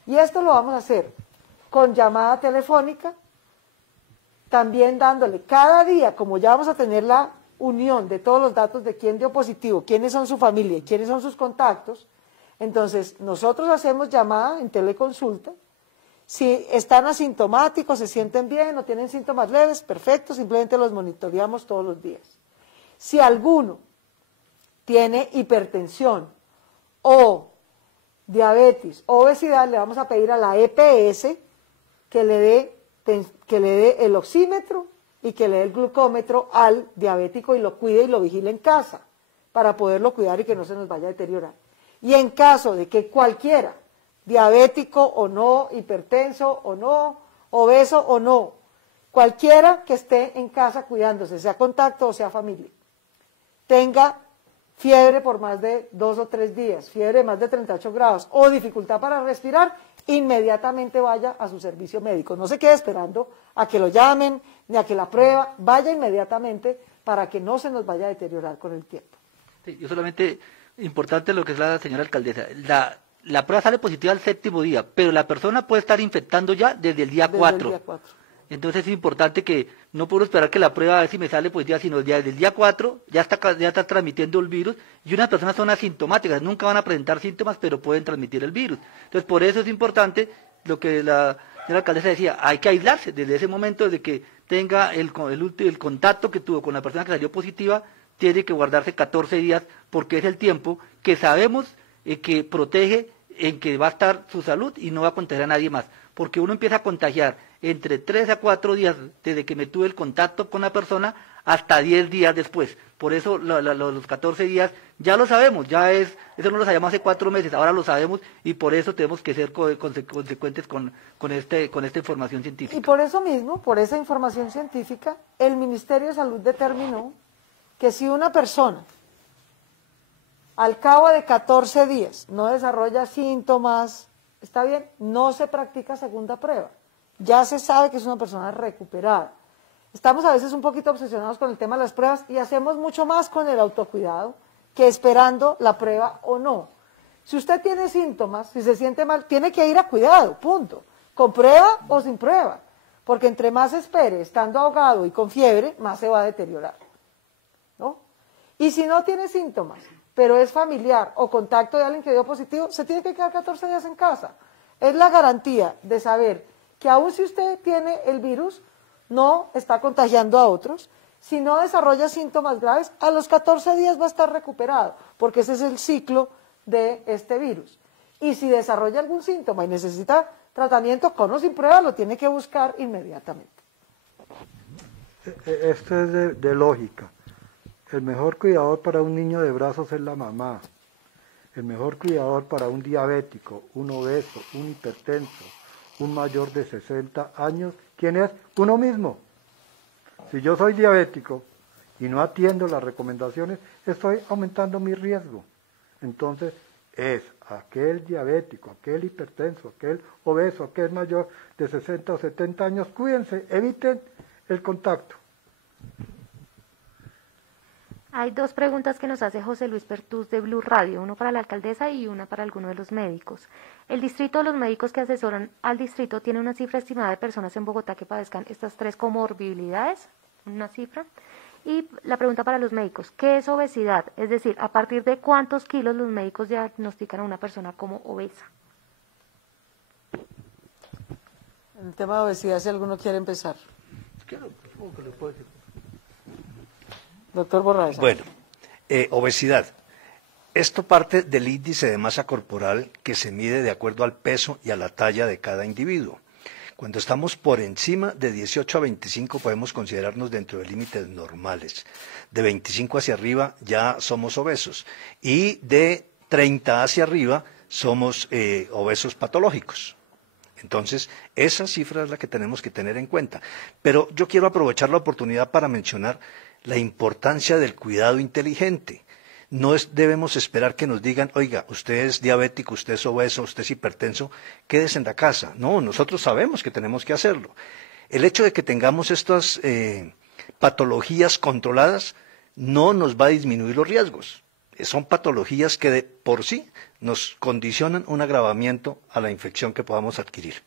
Y esto lo vamos a hacer con llamada telefónica, también dándole cada día, como ya vamos a tener la unión de todos los datos de quién dio positivo, quiénes son su familia y quiénes son sus contactos, entonces nosotros hacemos llamada en teleconsulta. Si están asintomáticos, se sienten bien o tienen síntomas leves, perfecto, simplemente los monitoreamos todos los días. Si alguno tiene hipertensión o diabetes o obesidad, le vamos a pedir a la EPS que le dé el oxímetro y que le dé el glucómetro al diabético y lo cuide y lo vigile en casa para poderlo cuidar y que no se nos vaya a deteriorar. Y en caso de que cualquiera, diabético o no, hipertenso o no, obeso o no, cualquiera que esté en casa cuidándose, sea contacto o sea familia, tenga fiebre por más de 2 o 3 días, fiebre de más de 38 grados o dificultad para respirar, inmediatamente vaya a su servicio médico. No se quede esperando a que lo llamen ni a que la prueba, vaya inmediatamente para que no se nos vaya a deteriorar con el tiempo. Sí, yo solamente, importante lo que es la señora alcaldesa, la prueba sale positiva al 7º día, pero la persona puede estar infectando ya desde el día 4. Entonces es importante que no puedo esperar que la prueba a ver si me sale positiva, sino desde el día 4 ya está transmitiendo el virus, y unas personas son asintomáticas, nunca van a presentar síntomas, pero pueden transmitir el virus. Entonces por eso es importante lo que la señora alcaldesa decía, hay que aislarse desde ese momento, desde que tenga el contacto que tuvo con la persona que salió positiva, tiene que guardarse 14 días, porque es el tiempo que sabemos que protege en que va a estar su salud y no va a contagiar a nadie más, porque uno empieza a contagiar entre 3 a 4 días desde que me tuve el contacto con la persona hasta 10 días después. Por eso los 14 días ya lo sabemos, eso no lo sabíamos hace 4 meses, ahora lo sabemos, y por eso tenemos que ser consecuentes con esta información científica. Y por eso mismo, por esa información científica, el Ministerio de Salud determinó que si una persona al cabo de 14 días no desarrolla síntomas, está bien, no se practica segunda prueba. Ya se sabe que es una persona recuperada. Estamos a veces un poquito obsesionados con el tema de las pruebas y hacemos mucho más con el autocuidado que esperando la prueba o no. Si usted tiene síntomas, si se siente mal, tiene que ir a cuidado, punto. Con prueba o sin prueba. Porque entre más espere, estando ahogado y con fiebre, más se va a deteriorar, ¿no? Y si no tiene síntomas, pero es familiar o contacto de alguien que dio positivo, se tiene que quedar 14 días en casa. Es la garantía de saber que aun si usted tiene el virus, no está contagiando a otros. Si no desarrolla síntomas graves, a los 14 días va a estar recuperado, porque ese es el ciclo de este virus. Y si desarrolla algún síntoma y necesita tratamiento con o sin prueba, lo tiene que buscar inmediatamente. Esto es de lógica. El mejor cuidador para un niño de brazos es la mamá. El mejor cuidador para un diabético, un obeso, un hipertenso, un mayor de 60 años, ¿quién es? Uno mismo. Si yo soy diabético y no atiendo las recomendaciones, estoy aumentando mi riesgo. Entonces, es aquel diabético, aquel hipertenso, aquel obeso, aquel mayor de 60 o 70 años, cuídense, eviten el contacto. Hay 2 preguntas que nos hace José Luis Pertús de Blue Radio, uno para la alcaldesa y una para alguno de los médicos. El distrito de los médicos que asesoran al distrito tiene una cifra estimada de personas en Bogotá que padezcan estas 3 comorbilidades, una cifra. Y la pregunta para los médicos, ¿qué es obesidad? Es decir, ¿a partir de cuántos kilos los médicos diagnostican a una persona como obesa? En el tema de obesidad, si alguno quiere empezar. Doctor Borraes. Bueno, obesidad. Esto parte del índice de masa corporal que se mide de acuerdo al peso y a la talla de cada individuo. Cuando estamos por encima de 18 a 25 podemos considerarnos dentro de límites normales. De 25 hacia arriba ya somos obesos. Y de 30 hacia arriba somos obesos patológicos. Entonces, esa cifra es la que tenemos que tener en cuenta. Pero yo quiero aprovechar la oportunidad para mencionar la importancia del cuidado inteligente. No debemos esperar que nos digan, oiga, usted es diabético, usted es obeso, usted es hipertenso, quédese en la casa. No, nosotros sabemos que tenemos que hacerlo. El hecho de que tengamos estas patologías controladas no nos va a disminuir los riesgos. Son patologías que de por sí nos condicionan un agravamiento a la infección que podamos adquirir.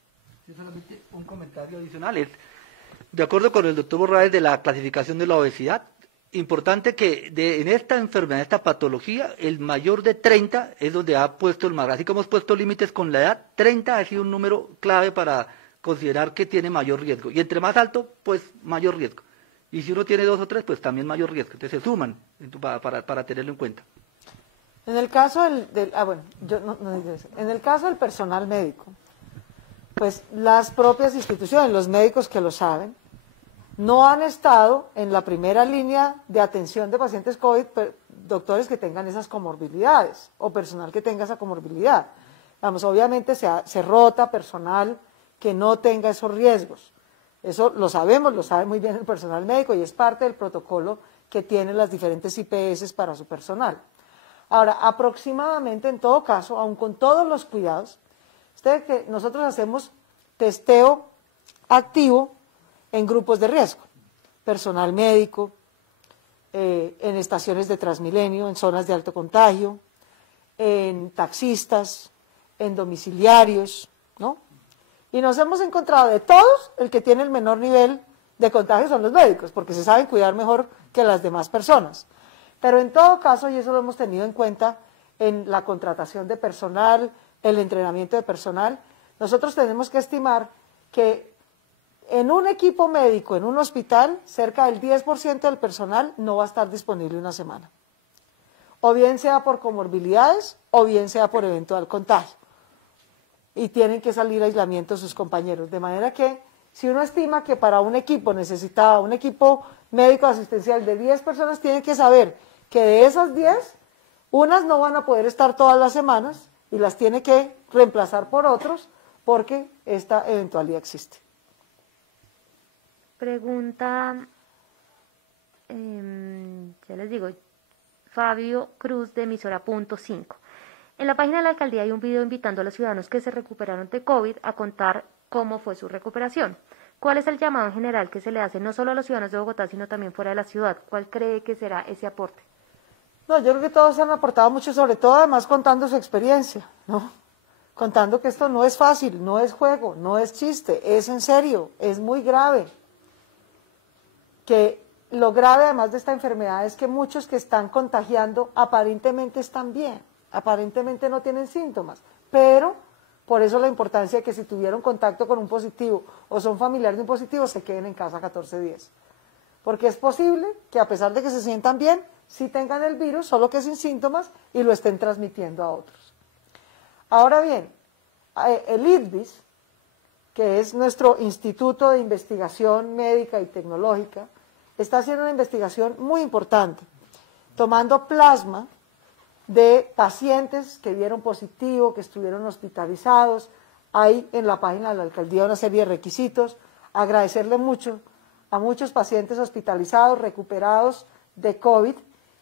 Solamente un comentario adicional. De acuerdo con el doctor Borraes de la clasificación de la obesidad, importante que en esta enfermedad, esta patología, el mayor de 30 es donde ha puesto el más. Así que hemos puesto límites con la edad, 30 ha sido un número clave para considerar que tiene mayor riesgo. Y entre más alto, pues mayor riesgo. Y si uno tiene 2 o 3, pues también mayor riesgo. Entonces se suman para tenerlo en cuenta. En el caso en el caso del personal médico, pues las propias instituciones, los médicos que lo saben, no han estado en la primera línea de atención de pacientes COVID doctores que tengan esas comorbilidades o personal que tenga esa comorbilidad. Vamos, obviamente se rota personal que no tenga esos riesgos. Eso lo sabemos, lo sabe muy bien el personal médico y es parte del protocolo que tienen las diferentes IPS para su personal. Ahora, aproximadamente, en todo caso, aun con todos los cuidados, que nosotros hacemos testeo activo en grupos de riesgo, personal médico, en estaciones de Transmilenio, en zonas de alto contagio, en taxistas, en domiciliarios, ¿no? Y nos hemos encontrado de todos, el que tiene el menor nivel de contagio son los médicos, porque se saben cuidar mejor que las demás personas. Pero en todo caso, y eso lo hemos tenido en cuenta en la contratación de personal, el entrenamiento de personal, nosotros tenemos que estimar que en un equipo médico, en un hospital, cerca del 10% del personal no va a estar disponible una semana. O bien sea por comorbilidades, o bien sea por eventual contagio. Y tienen que salir a aislamiento sus compañeros. De manera que, si uno estima que para un equipo necesitaba un equipo médico asistencial de 10 personas, tiene que saber que de esas 10, unas no van a poder estar todas las semanas y las tiene que reemplazar por otros porque esta eventualidad existe. Pregunta, ya les digo, Fabio Cruz de emisora Punto 5. En la página de la alcaldía hay un video invitando a los ciudadanos que se recuperaron de COVID a contar cómo fue su recuperación. ¿Cuál es el llamado en general que se le hace no solo a los ciudadanos de Bogotá, sino también fuera de la ciudad? ¿Cuál cree que será ese aporte? No, yo creo que todos han aportado mucho, sobre todo además contando su experiencia, ¿no? Contando que esto no es fácil, no es juego, no es chiste, es en serio, es muy grave. Que lo grave además de esta enfermedad es que muchos que están contagiando aparentemente están bien, aparentemente no tienen síntomas, pero por eso la importancia de que si tuvieron contacto con un positivo o son familiares de un positivo se queden en casa 14 días. Porque es posible que a pesar de que se sientan bien, sí tengan el virus, solo que sin síntomas y lo estén transmitiendo a otros. Ahora bien, el IDVIS, que es nuestro Instituto de Investigación Médica y Tecnológica, está haciendo una investigación muy importante, tomando plasma de pacientes que dieron positivo, que estuvieron hospitalizados. Hay en la página de la alcaldía una serie de requisitos. Agradecerle mucho a muchos pacientes hospitalizados, recuperados de COVID,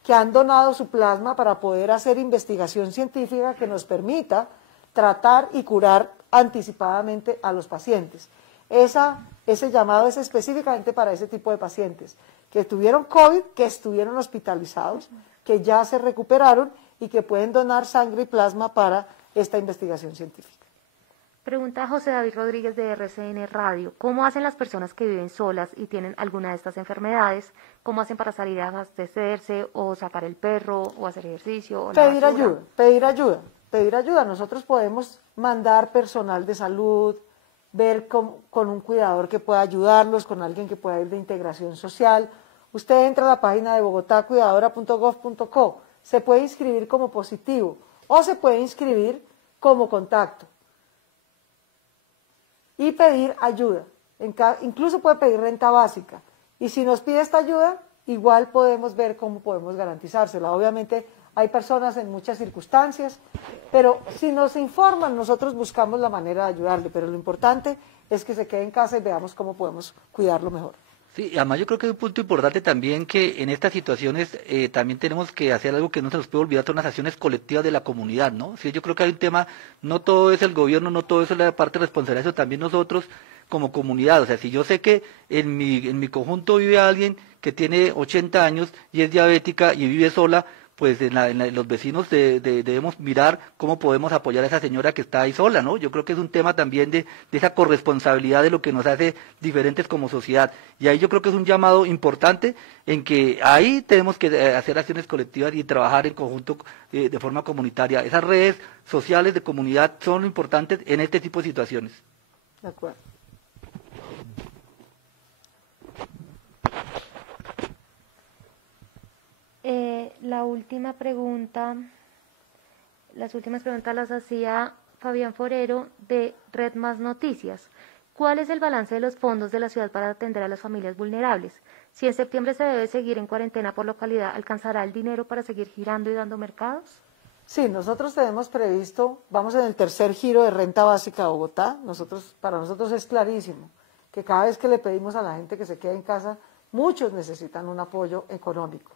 que han donado su plasma para poder hacer investigación científica que nos permita tratar y curar anticipadamente a los pacientes. Ese llamado es específicamente para ese tipo de pacientes que tuvieron COVID, que estuvieron hospitalizados, que ya se recuperaron y que pueden donar sangre y plasma para esta investigación científica. Pregunta José David Rodríguez de RCN Radio. ¿Cómo hacen las personas que viven solas y tienen alguna de estas enfermedades? ¿Cómo hacen para salir a abastecerse o sacar el perro o hacer ejercicio? O pedir ayuda. Nosotros podemos mandar personal de salud, ver con un cuidador que pueda ayudarlos, con alguien que pueda ir de integración social. Usted entra a la página de bogotacuidadora.gov.co, se puede inscribir como positivo o se puede inscribir como contacto y pedir ayuda. Incluso puede pedir renta básica. Y si nos pide esta ayuda, igual podemos ver cómo podemos garantizársela. Obviamente hay personas en muchas circunstancias, pero si nos informan, nosotros buscamos la manera de ayudarle. Pero lo importante es que se quede en casa y veamos cómo podemos cuidarlo mejor. Sí, además yo creo que hay un punto importante también que en estas situaciones también tenemos que hacer algo que no se nos puede olvidar, son las acciones colectivas de la comunidad, ¿no? Sí, yo creo que hay un tema, no todo es el gobierno, no todo es la parte de responsabilidad, sino también nosotros como comunidad. O sea, si yo sé que en mi conjunto vive alguien que tiene 80 años y es diabética y vive sola, pues los vecinos debemos mirar cómo podemos apoyar a esa señora que está ahí sola, ¿no? Yo creo que es un tema también de esa corresponsabilidad de lo que nos hace diferentes como sociedad. Y ahí yo creo que es un llamado importante en que ahí tenemos que hacer acciones colectivas y trabajar en conjunto de forma comunitaria. Esas redes sociales de comunidad son importantes en este tipo de situaciones. De acuerdo. Las últimas preguntas las hacía Fabián Forero de Red Más Noticias. ¿Cuál es el balance de los fondos de la ciudad para atender a las familias vulnerables? Si en septiembre se debe seguir en cuarentena por localidad, ¿alcanzará el dinero para seguir girando y dando mercados? Sí, nosotros tenemos previsto, vamos en el tercer giro de renta básica de Bogotá. Para nosotros es clarísimo que cada vez que le pedimos a la gente que se quede en casa, muchos necesitan un apoyo económico.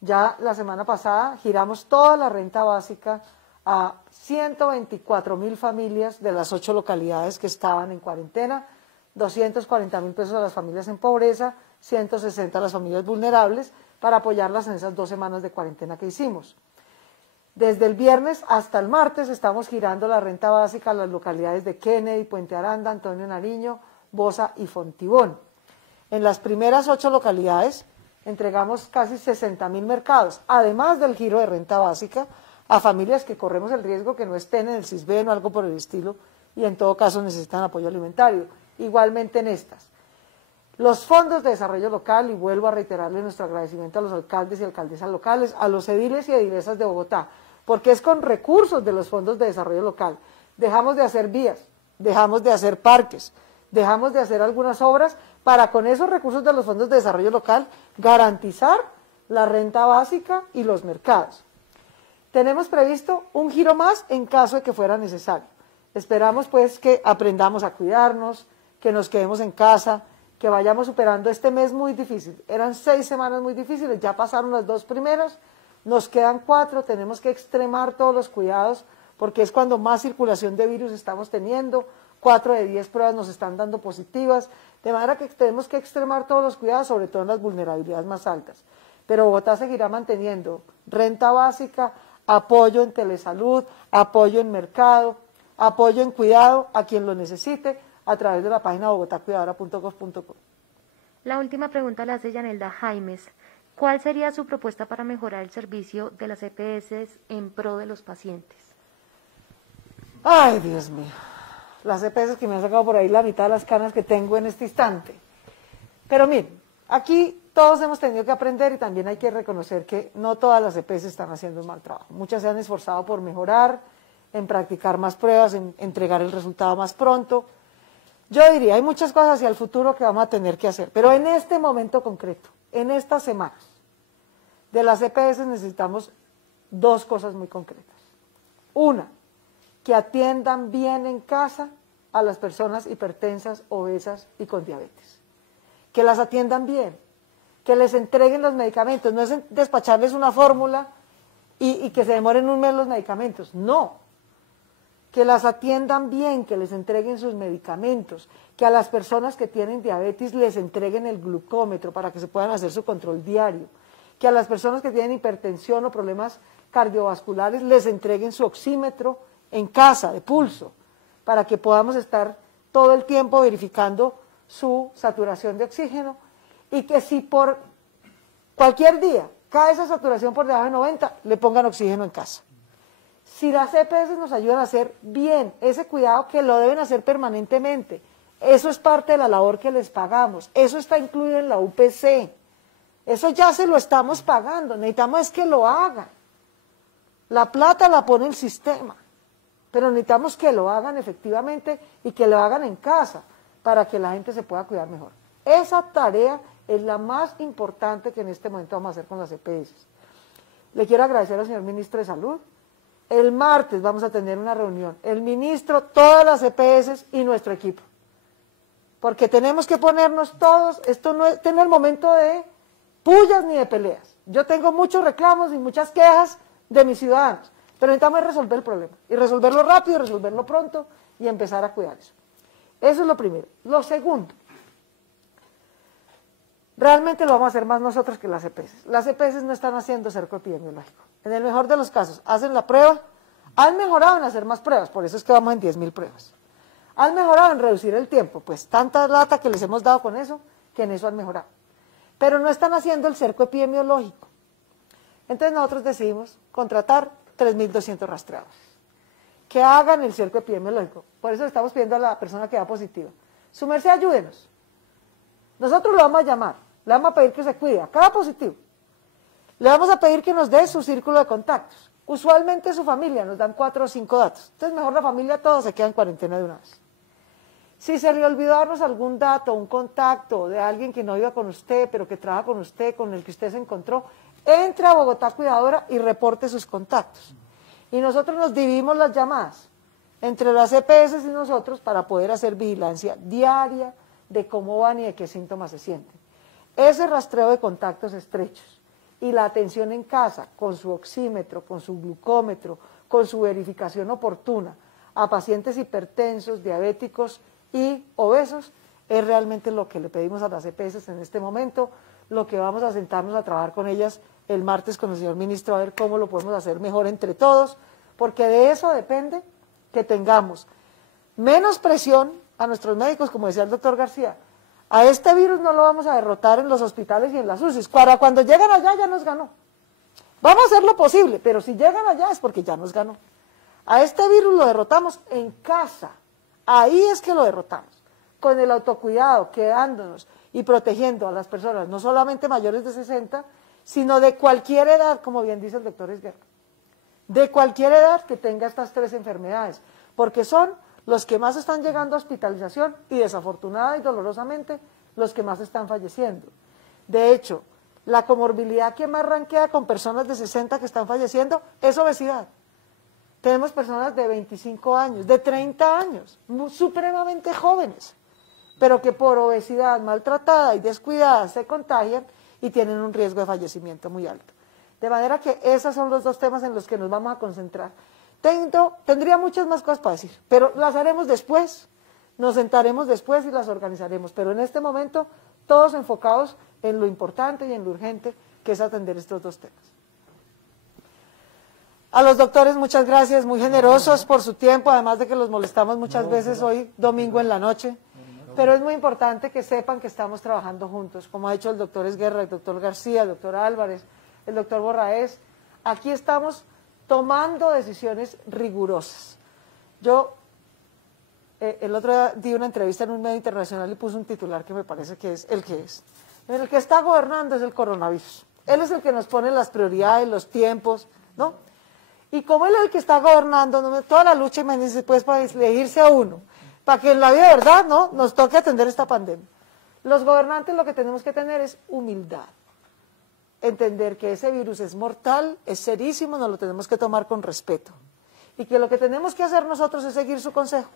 Ya la semana pasada giramos toda la renta básica a 124.000 familias de las 8 localidades que estaban en cuarentena, 240.000 pesos a las familias en pobreza, 160 a las familias vulnerables, para apoyarlas en esas 2 semanas de cuarentena que hicimos. Desde el viernes hasta el martes estamos girando la renta básica a las localidades de Kennedy, Puente Aranda, Antonio Nariño, Bosa y Fontibón. En las primeras 8 localidades entregamos casi 60.000 mercados, además del giro de renta básica, a familias que corremos el riesgo que no estén en el CISBEN o algo por el estilo y en todo caso necesitan apoyo alimentario. Igualmente en estas. Los fondos de desarrollo local, y vuelvo a reiterarle nuestro agradecimiento a los alcaldes y alcaldesas locales, a los ediles y edilesas de Bogotá, porque es con recursos de los fondos de desarrollo local. Dejamos de hacer vías, dejamos de hacer parques, dejamos de hacer algunas obras para con esos recursos de los fondos de desarrollo local garantizar la renta básica y los mercados. Tenemos previsto un giro más en caso de que fuera necesario. Esperamos pues que aprendamos a cuidarnos, que nos quedemos en casa, que vayamos superando este mes muy difícil. Eran 6 semanas muy difíciles, ya pasaron las 2 primeras, nos quedan 4, tenemos que extremar todos los cuidados porque es cuando más circulación de virus estamos teniendo, 4 de 10 pruebas nos están dando positivas, de manera que tenemos que extremar todos los cuidados, sobre todo en las vulnerabilidades más altas. Pero Bogotá seguirá manteniendo renta básica, apoyo en telesalud, apoyo en mercado, apoyo en cuidado a quien lo necesite a través de la página bogotacuidadora.gov.co. La última pregunta la hace Yanelda Jaimes. ¿Cuál sería su propuesta para mejorar el servicio de las EPS en pro de los pacientes? Ay, Dios mío, las EPS que me han sacado por ahí la mitad de las canas que tengo en este instante. Pero miren, aquí todos hemos tenido que aprender y también hay que reconocer que no todas las EPS están haciendo un mal trabajo. Muchas se han esforzado por mejorar, en practicar más pruebas, en entregar el resultado más pronto. Yo diría, hay muchas cosas hacia el futuro que vamos a tener que hacer, pero en este momento concreto, en estas semanas, de las EPS necesitamos 2 cosas muy concretas. Una, que atiendan bien en casa a las personas hipertensas, obesas y con diabetes. Que las atiendan bien, que les entreguen los medicamentos, no es despacharles una fórmula y que se demoren un mes los medicamentos, no. Que las atiendan bien, que les entreguen sus medicamentos, que a las personas que tienen diabetes les entreguen el glucómetro para que se puedan hacer su control diario, que a las personas que tienen hipertensión o problemas cardiovasculares les entreguen su oxímetro en casa de pulso, para que podamos estar todo el tiempo verificando su saturación de oxígeno, y que si por cualquier día cae esa saturación por debajo de 90, le pongan oxígeno en casa. Si las EPS nos ayudan a hacer bien ese cuidado, que lo deben hacer permanentemente, eso es parte de la labor que les pagamos, eso está incluido en la UPC, eso ya se lo estamos pagando, necesitamos es que lo hagan. La plata la pone el sistema, pero necesitamos que lo hagan efectivamente y que lo hagan en casa para que la gente se pueda cuidar mejor. Esa tarea es la más importante que en este momento vamos a hacer con las EPS. Le quiero agradecer al señor ministro de Salud. El martes vamos a tener una reunión, el ministro, todas las EPS y nuestro equipo. Porque tenemos que ponernos todos, esto no es el momento de pullas ni de peleas. Yo tengo muchos reclamos y muchas quejas de mis ciudadanos, pero necesitamos resolver el problema, y resolverlo rápido, y resolverlo pronto, y empezar a cuidar eso. Eso es lo primero. Lo segundo, realmente lo vamos a hacer más nosotros que las EPS. Las EPS no están haciendo cerco epidemiológico. En el mejor de los casos, hacen la prueba, han mejorado en hacer más pruebas, por eso es que vamos en 10.000 pruebas. Han mejorado en reducir el tiempo, pues tanta lata que les hemos dado con eso, que en eso han mejorado. Pero no están haciendo el cerco epidemiológico. Entonces nosotros decidimos contratar 3.200 rastreadores que hagan el cerco epidemiológico. Por eso le estamos pidiendo a la persona que da positiva: su merced, ayúdenos. Nosotros lo vamos a llamar, le vamos a pedir que se cuide a cada positivo. Le vamos a pedir que nos dé su círculo de contactos. Usualmente su familia nos dan 4 o 5 datos. Entonces mejor la familia todos se queda en cuarentena de una vez. Si se le olvidó darnos algún dato, un contacto de alguien que no iba con usted, pero que trabaja con usted, con el que usted se encontró, entre a Bogotá Cuidadora y reporte sus contactos. Y nosotros nos dividimos las llamadas entre las EPS y nosotros para poder hacer vigilancia diaria de cómo van y de qué síntomas se sienten. Ese rastreo de contactos estrechos y la atención en casa con su oxímetro, con su glucómetro, con su verificación oportuna a pacientes hipertensos, diabéticos y obesos, es realmente lo que le pedimos a las EPS en este momento, lo que vamos a sentarnos a trabajar con ellas el martes con el señor ministro a ver cómo lo podemos hacer mejor entre todos, porque de eso depende que tengamos menos presión a nuestros médicos, como decía el doctor García. A este virus no lo vamos a derrotar en los hospitales y en las UCIs. Para cuando llegan allá ya nos ganó. Vamos a hacer lo posible, pero si llegan allá es porque ya nos ganó. A este virus lo derrotamos en casa. Ahí es que lo derrotamos. Con el autocuidado, quedándonos y protegiendo a las personas, no solamente mayores de 60, sino de cualquier edad, como bien dice el doctor Esguerra. De cualquier edad que tenga estas 3 enfermedades, porque son los que más están llegando a hospitalización y desafortunada y dolorosamente los que más están falleciendo. De hecho, la comorbilidad que más ranquea con personas de 60 que están falleciendo es obesidad. Tenemos personas de 25 años, de 30 años, supremamente jóvenes, pero que por obesidad maltratada y descuidada se contagian y tienen un riesgo de fallecimiento muy alto. De manera que esos son los 2 temas en los que nos vamos a concentrar. Tendría muchas más cosas para decir, pero las haremos después, nos sentaremos después y las organizaremos, pero en este momento todos enfocados en lo importante y en lo urgente que es atender estos 2 temas. A los doctores muchas gracias, muy generosos por su tiempo, además de que los molestamos muchas veces hoy domingo en la noche, pero es muy importante que sepan que estamos trabajando juntos, como ha hecho el doctor Esguerra, el doctor García, el doctor Álvarez, el doctor Borraez. Aquí estamos tomando decisiones rigurosas. Yo el otro día di una entrevista en un medio internacional y puse un titular que me parece que es el que es. El que está gobernando es el coronavirus. Él es el que nos pone las prioridades, los tiempos, ¿no? Y como él es el que está gobernando, toda la lucha, imagínense, pues, para elegirse a uno, para que en la vida de verdad, ¿no?, nos toque atender esta pandemia. Los gobernantes lo que tenemos que tener es humildad. Entender que ese virus es mortal, es serísimo, nos lo tenemos que tomar con respeto. Y que lo que tenemos que hacer nosotros es seguir su consejo.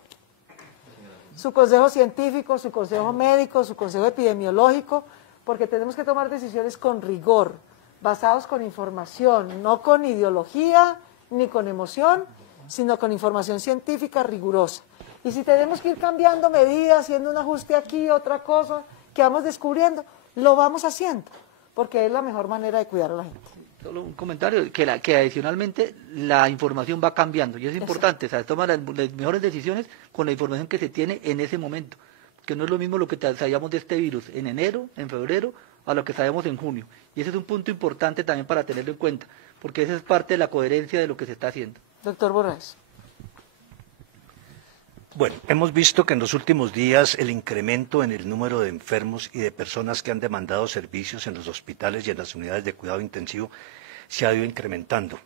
Su consejo científico, su consejo médico, su consejo epidemiológico, porque tenemos que tomar decisiones con rigor, basados con información, no con ideología ni con emoción, sino con información científica rigurosa. Y si tenemos que ir cambiando medidas, haciendo un ajuste aquí, otra cosa, que vamos descubriendo, lo vamos haciendo, porque es la mejor manera de cuidar a la gente. Solo un comentario, que adicionalmente la información va cambiando, y es importante, o sea, tomar las mejores decisiones con la información que se tiene en ese momento, que no es lo mismo lo que sabíamos de este virus en enero, en febrero, a lo que sabemos en junio, y ese es un punto importante también para tenerlo en cuenta, porque esa es parte de la coherencia de lo que se está haciendo. Doctor Borraez. Bueno, hemos visto que en los últimos días el incremento en el número de enfermos y de personas que han demandado servicios en los hospitales y en las unidades de cuidado intensivo se ha ido incrementando.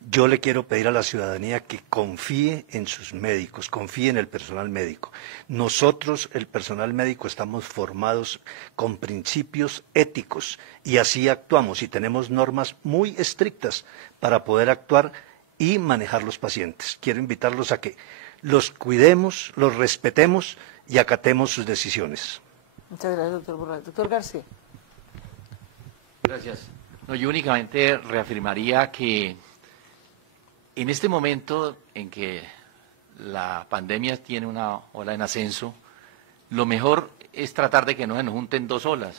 Yo le quiero pedir a la ciudadanía que confíe en sus médicos, confíe en el personal médico. Nosotros, el personal médico, estamos formados con principios éticos y así actuamos y tenemos normas muy estrictas para poder actuar y manejar los pacientes. Quiero invitarlos a que los cuidemos, los respetemos y acatemos sus decisiones. Muchas gracias, doctor Borraez. Doctor García. Gracias. No, yo únicamente reafirmaría que en este momento en que la pandemia tiene una ola en ascenso, lo mejor es tratar de que no se nos junten 2 olas,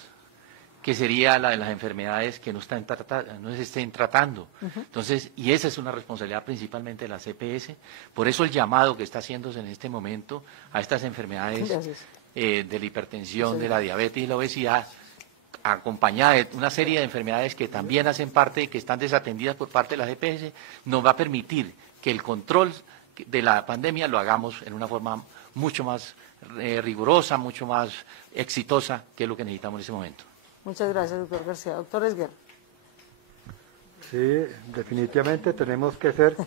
que sería la de las enfermedades que no se estén tratando. Entonces, y esa es una responsabilidad principalmente de la CPS, por eso el llamado que está haciéndose en este momento a estas enfermedades de la hipertensión, de la diabetes y la obesidad, acompañada de una serie de enfermedades que también hacen parte y que están desatendidas por parte de la CPS, nos va a permitir que el control de la pandemia lo hagamos en una forma mucho más rigurosa, mucho más exitosa, que es lo que necesitamos en este momento. Muchas gracias, doctor García. Doctor Esguerra. Sí, definitivamente tenemos que ser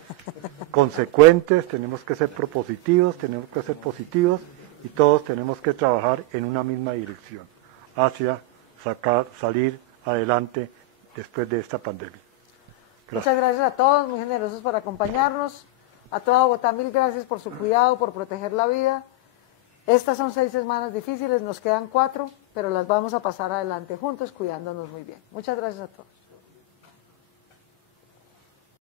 consecuentes, tenemos que ser propositivos, tenemos que ser positivos y todos tenemos que trabajar en una misma dirección, hacia salir adelante después de esta pandemia. Muchas gracias a todos, muy generosos por acompañarnos. A toda Bogotá, mil gracias por su cuidado, por proteger la vida. Estas son 6 semanas difíciles, nos quedan 4, pero las vamos a pasar adelante juntos, cuidándonos muy bien. Muchas gracias a todos.